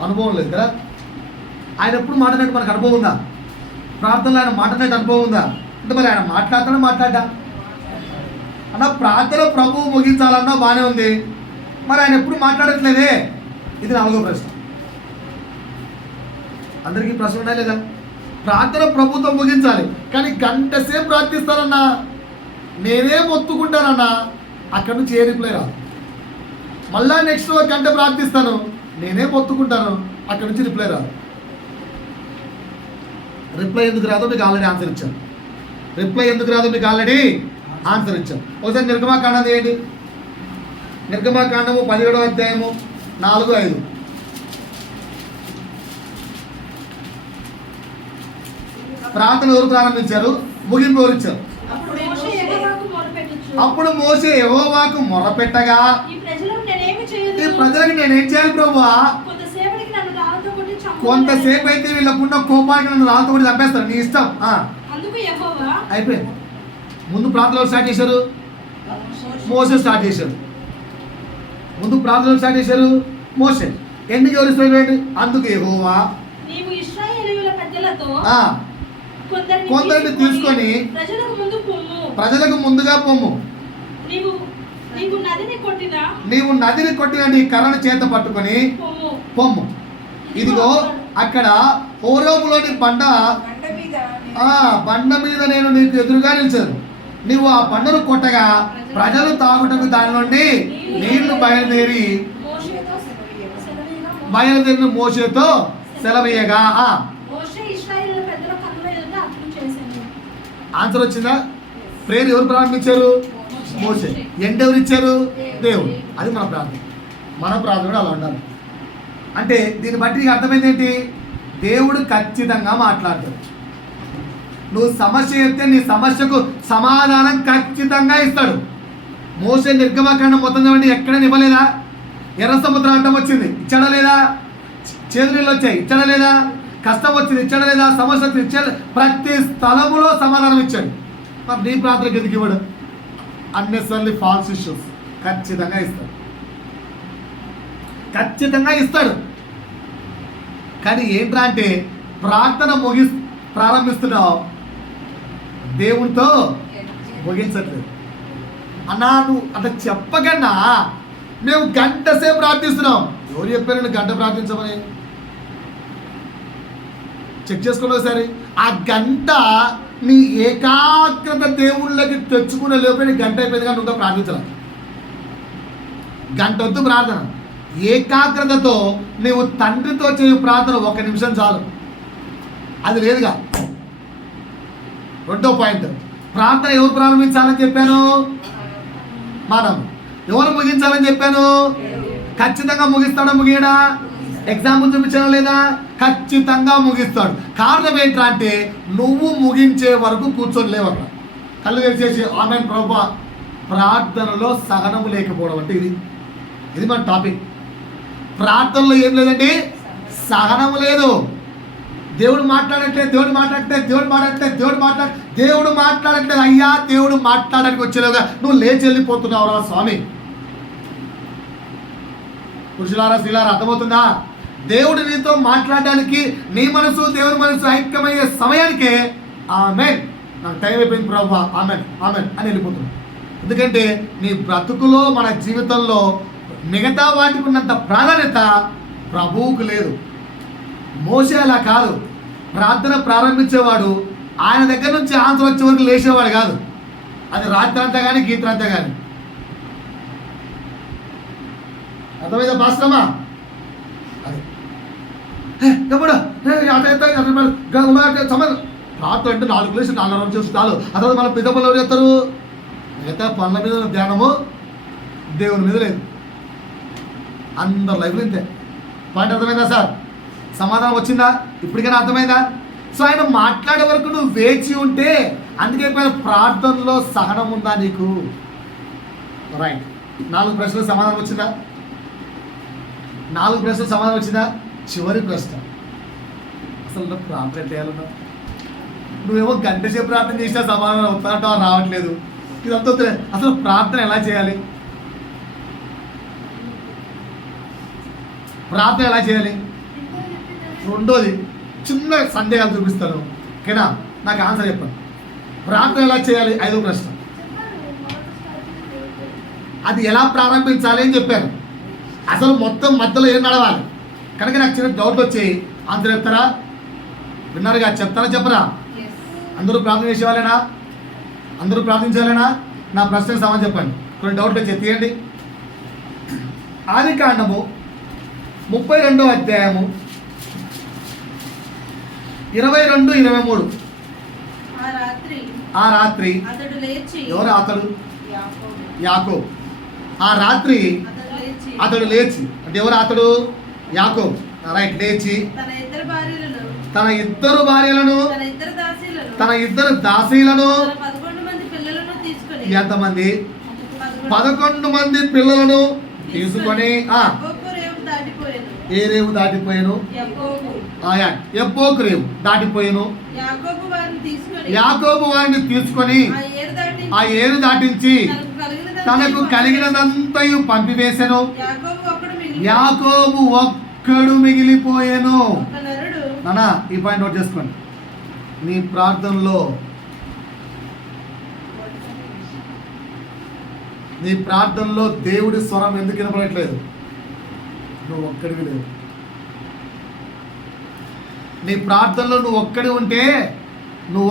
అనుభవం లేదు కదా. ఆయన ఎప్పుడు మాట్లాడినట్టు మనకు అనుభవం ఉందా? ప్రార్థనలో ఆయన మాట్లాడినట్టు అనుభవం ఉందా? అంటే మరి ఆయన మాట్లాడా అన్న? ప్రార్థన ప్రభువు ముగించాలన్నా బాగానే ఉంది, మరి ఆయన ఎప్పుడు మాట్లాడట్లేదే. ఇది 4వ ప్రశ్న. అందరికీ ప్రశ్న ఉండాలి లేదా? ప్రార్థన ప్రభుతో ముగించాలి, కానీ గంట సేపు ప్రార్థిస్తానన్నా, నేనే మొత్తుకుంటానన్నా, అక్కడి నుంచి ఏ రిప్లై రాదు. మళ్ళా నెక్స్ట్ గంట ప్రార్థిస్తాను, నేనే మొత్తుకుంటాను, అక్కడి నుంచి రిప్లై రాదు. రిప్లై ఎందుకు రాదో మీకు ఆల్రెడీ ఆన్సర్ ఇచ్చాను. ఒకసారి నిర్గమాకాండం ఏంటి? నిర్గమాకాండము 17వ అధ్యాయము 4, 5. ప్రార్థన ఎవరు ప్రారంభించారు, ముగింపు ఎవరు ఇచ్చారు? అప్పుడు మోషే యెహోవాకు మొరపెట్టగా, ఈ ప్రజలకు నేనేం చేయాలి ప్రభువా? కొంతసేపు అయితే వీళ్ళకున్న కోపానికి నన్ను రాళ్ళతో కొట్టి చంపేస్తాను, నీ ఇష్టం. అయిపోయింది. ముందు ప్రార్థనలు స్టార్ట్ చేశారు, మోసే స్టార్ట్ చేశారు. మోసే. ఎందుకు ఎవరు ఇష్టం? అందుకు యెహోవా కొందరిని తీసుకొని ప్రజలకు ముందుగా పొమ్ము. నీవు నదిని కొట్టిన నీ కర్రను చేత పట్టుకొని పొమ్ము. ఇదిగో అక్కడ హోరేబులోని బండ మీద నేను నీకు ఎదురుగా నిలిచాను. నువ్వు ఆ బండను కొట్టగా ప్రజలు తాగుటకు దాని నుండి నీళ్లు బయలుదేరిన మోషేతో సెలవీయగా ఆన్సర్ వచ్చిందా? ప్రేయర్ ఎవరు ప్రారంభించారు? మోషే. ఎండ్ ఎవరు ఇచ్చారు? దేవుడు. అది మన ప్రార్థన. మన ప్రార్థన కూడా అలా ఉండాలి. అంటే దీన్ని బట్టి నీకు అర్థమైంది ఏంటి? దేవుడు ఖచ్చితంగా మాట్లాడతాడు. నువ్వు సమస్య చెప్తే నీ సమస్యకు సమాధానం ఖచ్చితంగా ఇస్తాడు. మోషే నిర్గమకాండం మొత్తం చూడండి, ఎక్కడ ఇవ్వలేదా? ఎర్ర సముద్రం అడ్డం వచ్చింది, ఇచ్చాడా లేదా? చేదు నీళ్ళు వచ్చాయి, ఇచ్చాడా లేదా? కష్టం వచ్చింది, ఇచ్చాడా లేదా? సమస్య వచ్చింది, ఇచ్చాడు. ప్రతి స్థలములో సమాధానం ఇచ్చాడు. మరి నీ ప్రార్థనకి ఎందుకు ఇవ్వడు? అన్నెసర్లీ ఫాల్స్ ఇష్యూస్ ఖచ్చితంగా ఇస్తాడు, ఖచ్చితంగా ఇస్తాడు. కానీ ఏంట్రా అంటే ప్రార్థన ప్రారంభిస్తున్నావు, దేవుడితో ముగించట్లేదు. అన్నా నువ్వు అట్లా చెప్పకన్నా మేము గంట సేపు ప్రార్థిస్తున్నాం. ఎవరు చెప్పారు నువ్వు గంట ప్రార్థించమని? చెక్ చేసుకోండి ఒకసారి. ఆ గంట నీ ఏకాగ్రత దేవుళ్ళకి తెచ్చుకునే లోపే నీ గంట అయిపోయింది, కానీ నువ్వు ప్రార్థించాలి. గంట వద్దు ప్రార్థన. ఏకాగ్రతతో నువ్వు తండ్రితో చేయు ప్రార్థన 1 నిమిషం చాలు. అది లేదుగా. రెండో పాయింట్, ప్రార్థన ఎవరు ప్రారంభించాలని చెప్పాను? మనం. ఎవరు ముగించాలని చెప్పాను? ఖచ్చితంగా ముగిస్తాడా ముగియడా? ఎగ్జాంపుల్ చూపించాడా లేదా? ఖచ్చితంగా ముగిస్తాడు. కారణం ఏంట్రా అంటే నువ్వు ముగించే వరకు కూర్చొని లేవట, కళ్ళు తెరిచేసి ఆమెన్ ప్రభువా. ప్రార్థనలో సహనము లేకపోవడం అంటే ఇది మన టాపిక్. ప్రార్థనలో ఏం లేదండి, సహనము లేదు. దేవుడు మాట్లాడట్లేదు, దేవుడు మాట్లాడట్లేదు. అయ్యా దేవుడు మాట్లాడడానికి వచ్చేలాగా నువ్వు లేచి వెళ్ళిపోతున్నావురా స్వామి. పురుషులారా స్త్రీలారా, అర్థమవుతుందా? దేవుడు నీతో మాట్లాడడానికి నీ మనసు దేవుడి మనసు ఐక్యమయ్యే సమయానికే ఆమెన్, నాకు టైం అయిపోయింది ప్రభువా, ఆమెన్ ఆమెన్ అని వెళ్ళిపోతున్నావు. ఎందుకంటే నీ బ్రతుకులో మన జీవితంలో మిగతా వాటికి ఉన్నంత ప్రాధాన్యత ప్రభువుకు లేదు. మోషే అలా కాదు. ప్రార్థన ప్రారంభించేవాడు ఆయన దగ్గర నుంచి ఆన్సర్ వచ్చే వరకు లేచేవాడు కాదు. అది రాత్రి అంతా కానీ గీత్ర అంతా కానీ. అర్థమైందా భాస్కరమా? అది రాత్రి అంటే 4 లేచి 4 రోజులు చూస్తాను. ఆ తర్వాత మన పెద్ద పనులు ఎవరు చేస్తారు? మిగతా పనుల మీద ధ్యానము దేవుని మీద లేదు. అందరు లైఫ్లో ఇంతే. పాయింట్ అర్థమైందా సార్? సమాధానం వచ్చిందా? ఇప్పటికైనా అర్థమైందా? సో ఆయన మాట్లాడే వరకు నువ్వు వేచి ఉంటే, అందుకే ప్రార్థనలో సహనం ఉందా నీకు? రైట్. 4 ప్రశ్నలు సమాధానం వచ్చిందా? 4 ప్రశ్నలు సమాధానం వచ్చిందా? చివరి ప్రశ్న, అసలు నువ్వు ప్రార్థన చేయాలన్నా? నువ్వేమో గంట సేపు ప్రార్థన చేసినా సమాధానం అవుతానంటో రావట్లేదు. ఇదంతా అసలు ప్రార్థన ఎలా చేయాలి? ప్రార్థన ఎలా చేయాలి? రెండోది చిన్న సందేహాలు చూపిస్తాను, ఓకేనా? నాకు ఆన్సర్ చెప్పండి. ప్రార్థన ఎలా చేయాలి? 5వ ప్రశ్న. అది ఎలా ప్రారంభించాలి అని చెప్పాను. అసలు మొత్తం మధ్యలో ఏం నడవాలి? కనుక నాకు చిన్న డౌట్ వచ్చి ఆన్సర్ చెప్తారా? విన్నారుగా, చెప్తారా చెప్పరా? అందరూ ప్రార్థన చేసేవాళ్ళేనా? అందరూ ప్రార్థించాలేనా? నా ప్రశ్నకు సమాధానం చెప్పండి. కొన్ని డౌట్లు వచ్చి తీయండి. ఆదికాండము 32వ అధ్యాయము 22-23. ఆ రాత్రి ఎవరు? అతడు యాకోబు. ఆ రాత్రి అతడు లేచి, అంటే ఎవరు అతడు? యాకోబు. రైట్. లేచి తన ఇద్దరు భార్యలను తన ఇద్దరు దాసీలను ఎంతమంది? 11 మంది పిల్లలను తీసుకొని ఏ రేవు దాటిపోయాను? ఎబ్బోకు రేవు దాటిపోయాను. యాకోబు వారిని తీసుకొని ఆ ఏరు దాటించి తనకు కలిగినదంతయు పంపివేసెను. యాకోబు ఒక్కడు మిగిలిపోయాను. నానా ఈ పాయింట్ నోట్ చేసుకోండి. నీ ప్రార్థనలో దేవుడి స్వరం ఎందుకు వినపడట్లేదు? నువ్వు ఒక్కడివి లేవు. నీ ప్రార్థనలో నువ్వు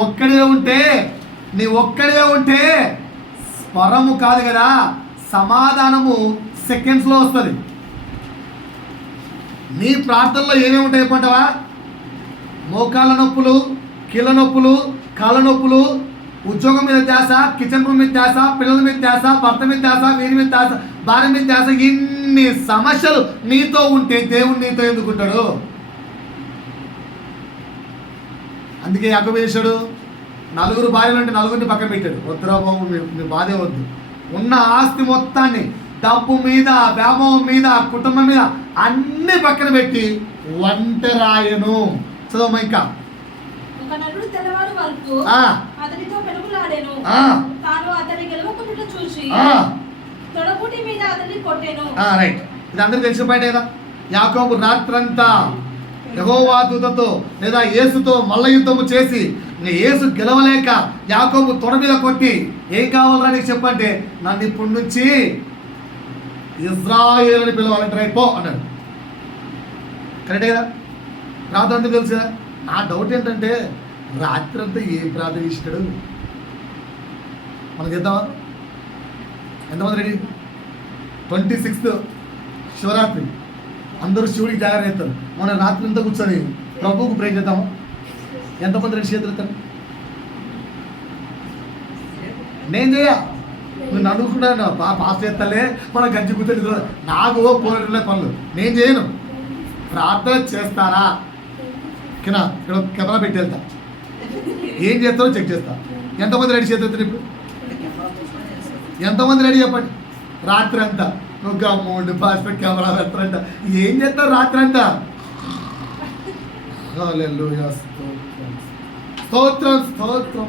ఒక్కడే ఉంటే నీ ఒక్కడే ఉంటే స్వరము కాదు కదా, సమాధానము సెకండ్స్లో వస్తుంది. నీ ప్రార్థనలో ఏమేమి ఉంటాయి చెప్పంటావా? మోకాళ్ళ నొప్పులు, కీళ్ళ నొప్పులు, కాళ్ళ నొప్పులు, ఉద్యోగం మీద ధ్యాస, కిచెన్ రూమ్ మీద ధ్యాస, పిల్లల మీద ధ్యాస, భర్త మీద ధ్యాస, వీరి మీద ధ్యాస, భార్య మీద ధ్యాస, ఇన్ని సమస్యలు నీతో ఉంటే దేవుడు నీతో ఎందుకుంటాడు? అందుకే యాకోబు చేశాడు, నలుగురు భార్యలు అంటే నలుగురిని పక్కన పెట్టాడు. వద్దురా బాబు, మీ బాధే వద్దు. ఉన్న ఆస్తి మొత్తాన్ని, డబ్బు మీద, వ్యామోహం మీద, కుటుంబం మీద అన్ని పక్కన పెట్టి ఒంటరాయను. చదవమ్మా ఇంకా. ఒక నరుడు తెల్లవారు వరకు అతనితో పెనుగులాడెను. తాను అతన్ని గెలవకుండా చూసి తొడగుటి మీద అతన్ని కొట్టెను. రైట్, ఇది అందరికీ తెలిసిన పాయింట్ కదా. యాకోబు రాత్రంతా యెహోవా దూతతో లేదా యేసుతో మల్ల యుద్ధము చేసి యేసు గెలవలేక యాకోబు తొడ మీద కొట్టి, ఏం కావాలరా నీకు చెప్పంటే, నన్ను ఇప్పటి నుంచి ఇజ్రాయేల్ అని పిలవాలంటే రైట్ పో అన్నాడు. కరెక్టే కదా? ప్రార్థన అంటే తెలుసా? నా డౌట్ ఏంటంటే రాత్రి అంతా ఏం ప్రార్థన చేసినాడు? మనకి చేద్దామా? ఎంతమంది రెడీ? 26th శివరాత్రి, అందరూ శివుడికి జాగ్రత్త చేస్తారు. మన రాత్రి అంతా కూర్చొని ప్రభువుకు ప్రే చేద్దామా? ఎంతమంది రెడీ చేతులు ఎత్తాను? నేను చేయ, నువ్వు అనుకుంటున్నా పాస్ చేస్తాలే, మన గంజి కూర్చొని నాకు పోలే పనులు నేను చేయను. ప్రార్థన చేస్తారా? ఇక్కడ కెమెరా పెట్టి వెళ్తా, ఏం చేస్తారో చెక్ చేస్తా. ఎంతమంది రెడీ చేతులు ఎత్తారు? ఇప్పుడు ఎంతమంది రెడీ చెప్పండి? రాత్రి అంతా నువ్వు గమ్ముండి పాస్పెక్ట్ కెమెరా పెడతారంట. ఏం చేస్తారు రాత్రి అంతా? హల్లెలూయా, స్తోత్రం స్తోత్రం.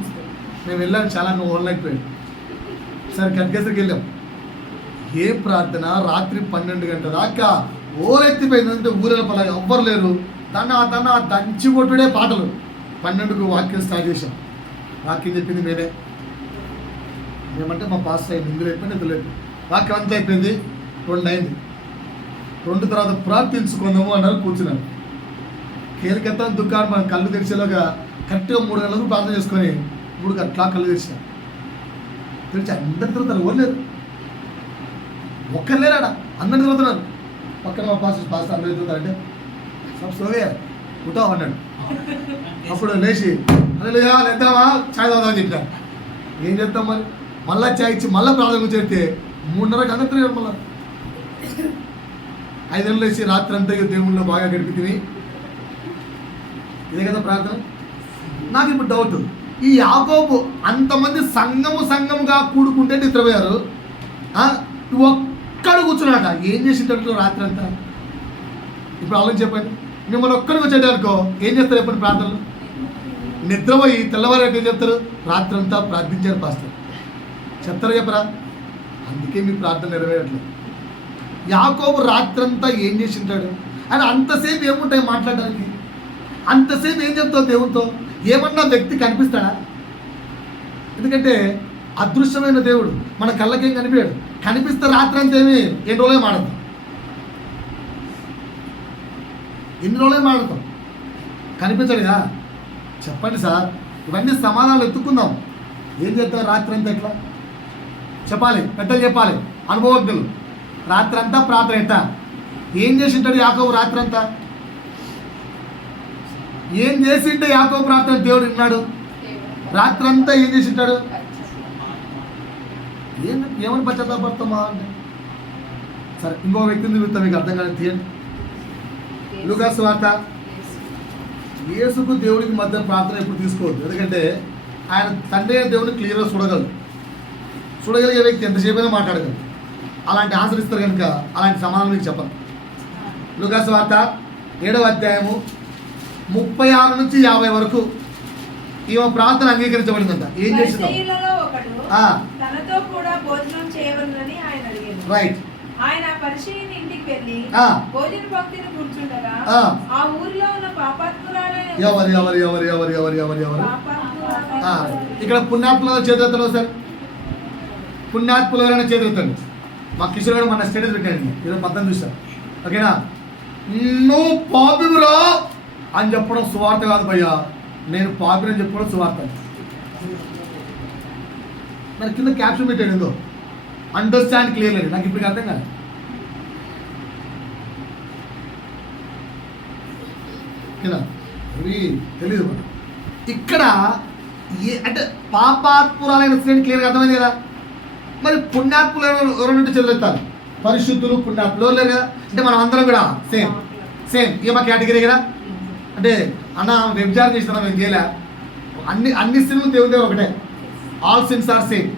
మేము వెళ్ళాం, చాలా నువ్వు ఓన్లైపోయాడు. సరే కట్కేసరికి వెళ్ళాం. ఏ ప్రార్థన? రాత్రి 12 గంటల దాకా ఓరెత్తిపోయిందంటే ఊరిలో పలాగా ఎవ్వరు లేరు. తన దంచి కొట్టుడే పాటలు. 12కు వాక్యం స్టార్ట్ చేశాం. వాక్యం చెప్పింది మేమంటే మా పాస్ అయింది, ఇందులో అయిపోయింది, ఇందులో అయిపోయింది. వాక్యం అంతా అయిపోయింది. 2 అయింది. 2 తర్వాత ప్రార్థించుకుందాము అన్నారు. కూర్చున్నాను. కేలికెత్తా దుకాణం మనం కళ్ళు తెరిచేలాగా కరెక్ట్గా 3 గంటలకు ప్రార్థన చేసుకొని 3 గంటల కళ్ళు తెరిచిన. తెరిచి అందరి తిరుగుతారు, ఎవరు లేరు, ఒక్కరు లేరాడ, అందరిని తిరుగుతున్నారు. పక్కన మా పాస్ అందరూ తిరుగుతారంటే సబ్ సోగే ఉంటావు అన్నాడు. అప్పుడు లేచి లేద్దామా ఛాయ్ తాగుదామని చెప్పిన. ఏం చేస్తాం మరి? మళ్ళీ ఛాయ్ ఇచ్చి మళ్ళీ ప్రార్థన చేస్తే 3:30కి అందరు తిరిగారు. మళ్ళీ 5 గంటలు వేసి రాత్రి అంతా దేవుళ్ళలో బాగా గడిపితివి. ఇదే కదా ప్రార్థన. నాకు ఇప్పుడు డౌట్, ఈ యాకోబు అంతమంది సంఘముగా కూడుకుంటే నిద్రపోయారు, ఒక్కడు కూర్చున్నాట. ఏం చేసేటట్లు రాత్రి అంతా? ఇప్పుడు ఆలోచన చెప్పండి. మిమ్మల్ని ఒక్కడికి వచ్చేట అనుకో, ఏం చేస్తారు చెప్పండి? ప్రార్థనలు నిద్రపోయి తెల్లవారు ఏం చెప్తారు? రాత్రి అంతా ప్రార్థించారు పాస్టర్ చెప్తారు, చెప్పరా? అందుకే మీ ప్రార్థన నెరవేరట్లేదు. యాకోబు రాత్రంతా ఏం చేసి ఉంటాడు? ఆయన అంతసేపు ఏముంటాయి మాట్లాడడానికి? అంతసేపు ఏం చెప్తావు దేవునితో? ఏమన్నా వ్యక్తి కనిపిస్తాడా? ఎందుకంటే అదృశ్యమైన దేవుడు మన కళ్ళకేం కనిపించాడు. కనిపిస్తే రాత్రి అంతా ఏమి ఎన్ని రోజులే మాడతాం, ఎన్ని రోజులే మాడతాం, కనిపించడుగా. చెప్పండి సార్, ఇవన్నీ సమాధానాలు ఎత్తుకుందాం. ఏం చేస్తారు రాత్రి అంతా? ఎట్లా చెప్పాలి? పెద్దలు చెప్పాలి, అనుభవజ్ఞులు. రాత్రి అంతా ప్రార్థన ఎట్టా? ఏం చేసి ఉంటాడు యాకోబు రాత్రి అంతా? ఏం చేసి ఉంటే యాకోబు ప్రార్థన దేవుడు విన్నాడు? రాత్రి అంతా ఏం చేసి ఉంటాడు? ఏమని పశ్చాత్తాపడతామా అంటే సరే, ఇంకో వ్యక్తిని చూస్తాం, మీకు అర్థం కాదు. తీయండి లూకా సువార్త. యేసుకు దేవుడికి మధ్య ప్రార్థన ఎప్పుడు తీసుకోవద్దు. ఎందుకంటే ఆయన తండ్రి అయిన దేవుడిని క్లియర్గా చూడగలిగే వ్యక్తి ఎంతసేపు అయినా మాట్లాడగలరు. అలాంటి ఆన్సర్ ఇస్తారు కనుక అలాంటి సమాధానం మీకు చెప్పను. లూకా సువార్త 7వ అధ్యాయము 36 నుంచి 50 వరకు ఈమె ప్రార్థన అంగీకరించబడిందంట. ఏం చేసిందో తనతో కూడా భోజనం చేయవలనని ఆయన అడిగాడు. రైట్. ఆయన పరిశీలిని ఇంటికి వెళ్ళి భోజన భక్తిని కూర్చుండగా ఆ ఊరిలో ఉన్న పాపాత్మురాలైన ఇక్కడ పుణ్యాత్ముల చేతులతో సార్, పుణ్యాత్ములైన చేతులెత్తండి. మా కిషోర్ గారు మన స్టేటస్ పెట్టండి, ఈరోజు 18 చూసారు. ఓకేనా? నువ్వు పాపిరా అని చెప్పడం సువార్త కాదు భయ్యా, నేను పాపిని చెప్పడం సువార్త. దాని కింద క్యాప్షన్ పెట్టాడు ఏందో, అండర్స్టాండ్ క్లియర్లీ. నాకు ఇప్పుడు అర్థం కాదు. కింద అవి తెలియదు మనం. ఇక్కడ అంటే పాపాత్మురాలైన స్త్రీని క్లియర్గా అర్థమైంది కదా. మరి పుణ్యాత్ములు ఎవరంటే చదివేస్తారు, పరిశుద్ధులు పుణ్యాత్ములు లేరు కదా. అంటే మనం అందరం కూడా సేమ్ ఏమా కేటగిరీ కదా. అంటే అన్న వ్యభిచారం చేసిన మేము చేయలే, అన్ని సిన్లు దేవుని ఒకటే. All sins are same.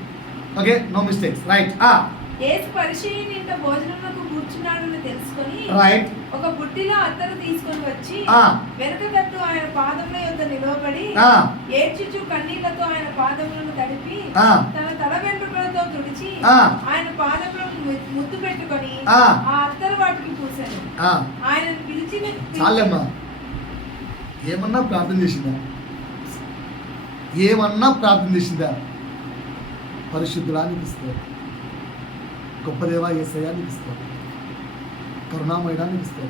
Okay, no mistakes. Right. Yesu పరిచయం ఇంట భోజనములకు కూర్చున్నాడని తెలుసుకొని రైట్. ఒక బుట్టిలో అత్తరు తీసుకొని వచ్చి వెనుక కట్టు ఆయన పాదముల యొద్ద నిలవబడి ఏడ్చుచు కన్నీళ్లతో ఆయన పాదములను తడిపి తన తల వెంట్రుకలతో తుడిచి ఆయన పాదములను ముద్దు పెట్టుకొని ఆ అత్తరు వాటికి పూసాను. ఆయనను పిలిచి చాలమ్మా, ఏమన్నా ప్రార్థన చేసిందా? ఏమన్నా ప్రార్థన చేసిందా? పరిశుద్ధుడా అనిపిస్తుంది, గొప్ప దేవా యేసయ్యా అనిపిస్తుంది, కరుణామయుడా అనిపిస్తుంది,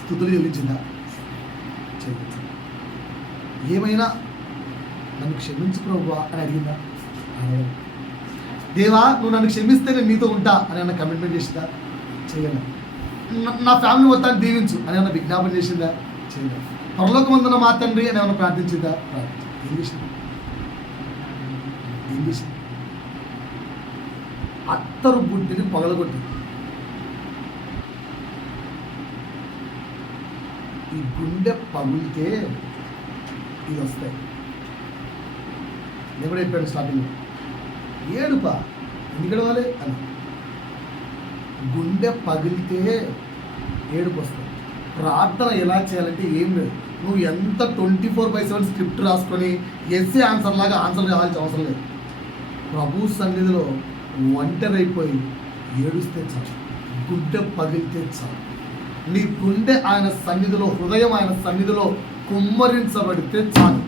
స్తుతులు చెల్లించిందా? చెల్లించింది. ఏమైనా నన్ను క్షమించు ప్రభువా అని అడిగిందా? దేవా నువ్వు నన్ను క్షమిస్తే నేను నీతో ఉంటా అని అన్న కమిట్మెంట్ చేసిందా? చేయలే. నా ఫ్యామిలీ మొత్తాన్ని దీవించు అని ఏమన్నా విజ్ఞాపన చేసిందా? చేయలే. పరలోకమందున మా తండ్రి అని ఏమన్నా ప్రార్థించిందా? ఏం చేసింది? ఏం చేసింది? అత్తరు బుడ్డిని పగలగొట్టి ఈ గుండె పగిలితే ఇది వస్తాయి. నేను కూడా చెప్పాడు స్టార్టింగ్లో, ఏడుపా ఎందుకు ఎడవాలి అని. గుండె పగిలితే ఏడుపు వస్తుంది. ప్రార్థన ఎలా చేయాలంటే ఏం లేదు, నువ్వు ఎంత 24/7 స్క్రిప్ట్ రాసుకొని ఎస్సే ఆన్సర్ లాగా ఆన్సర్ కావాల్సిన అవసరం లేదు. ప్రభు సన్నిధిలో ఒంటరైపోయి ఏడుస్తే చాలు, గుండె పగిలితే చాలు. నీ గుండె ఆయన సన్నిధిలో, హృదయం ఆయన సన్నిధిలో కుమ్మరించబడితే చాలు.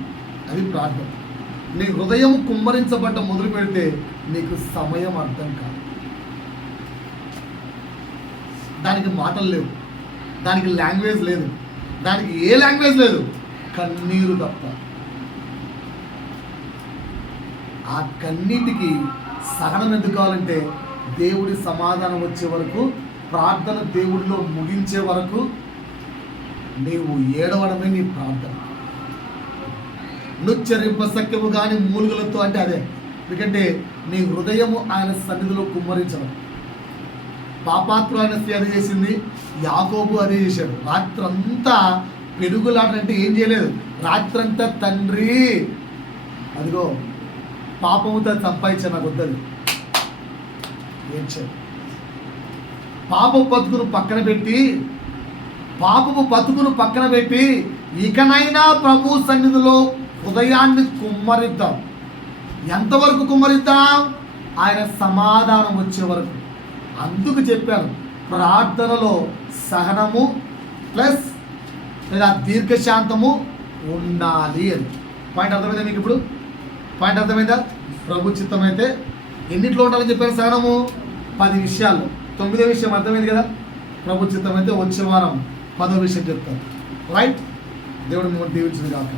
అది ప్రార్థన. నీ హృదయం కుమ్మరించబడ్డ మొదలు పెడితే నీకు సమయం అర్థం కాదు. దానికి మాటలు లేవు, దానికి లాంగ్వేజ్ లేదు, దానికి ఏ లాంగ్వేజ్ లేదు, కన్నీరు తప్ప. ఆ కన్నీటికి సహనం ఎందుకు కావాలంటే దేవుడి సమాధానం వచ్చే వరకు, ప్రార్థన దేవుడిలో ముగించే వరకు నీవు ఏడవడమే నీ ప్రార్థన. నుచ్చరింపశక్యము కానీ మూలుగులతో అంటే అదే. ఎందుకంటే నీ హృదయము ఆయన సన్నిధిలో కుమ్మరించడం. పాపాత్రులైన స్త్రీ అదే చేసింది, యాకోబు అదే చేశాడు. రాత్రంతా పెరుగులాటంటే ఏం చేయలేదు, రాత్రంతా తండ్రి అదిగో పాపముతో సంపాదించాను నాకు వద్దది ఏడ్చాడు. పాపపు బతుకును పక్కన పెట్టి ఇకనైనా ప్రభు సన్నిధిలో హృదయాన్ని కుమ్మరిద్దాం. ఎంతవరకు కుమ్మరిద్దాం? ఆయన సమాధానం వచ్చే వరకు. అందుకు చెప్పాను, ప్రార్థనలో సహనము ప్లస్ లేదా దీర్ఘశాంతము ఉండాలి అని. పాయింట్ అర్థమైందా మీకు? ఇప్పుడు పాయింట్ అర్థమైందా? ప్రభు చిత్తం అయితే ఎన్నిట్లో ఉండాలని చెప్పారు? సహనము 10 విషయాల్లో. 9వ విషయం అర్థమైంది కదా. ప్రభు చిత్తం అయితే వచ్చే వారం 10వ విషయం చెప్తారు. రైట్? దేవుడు మిమ్మల్ని దీవించింది కాక.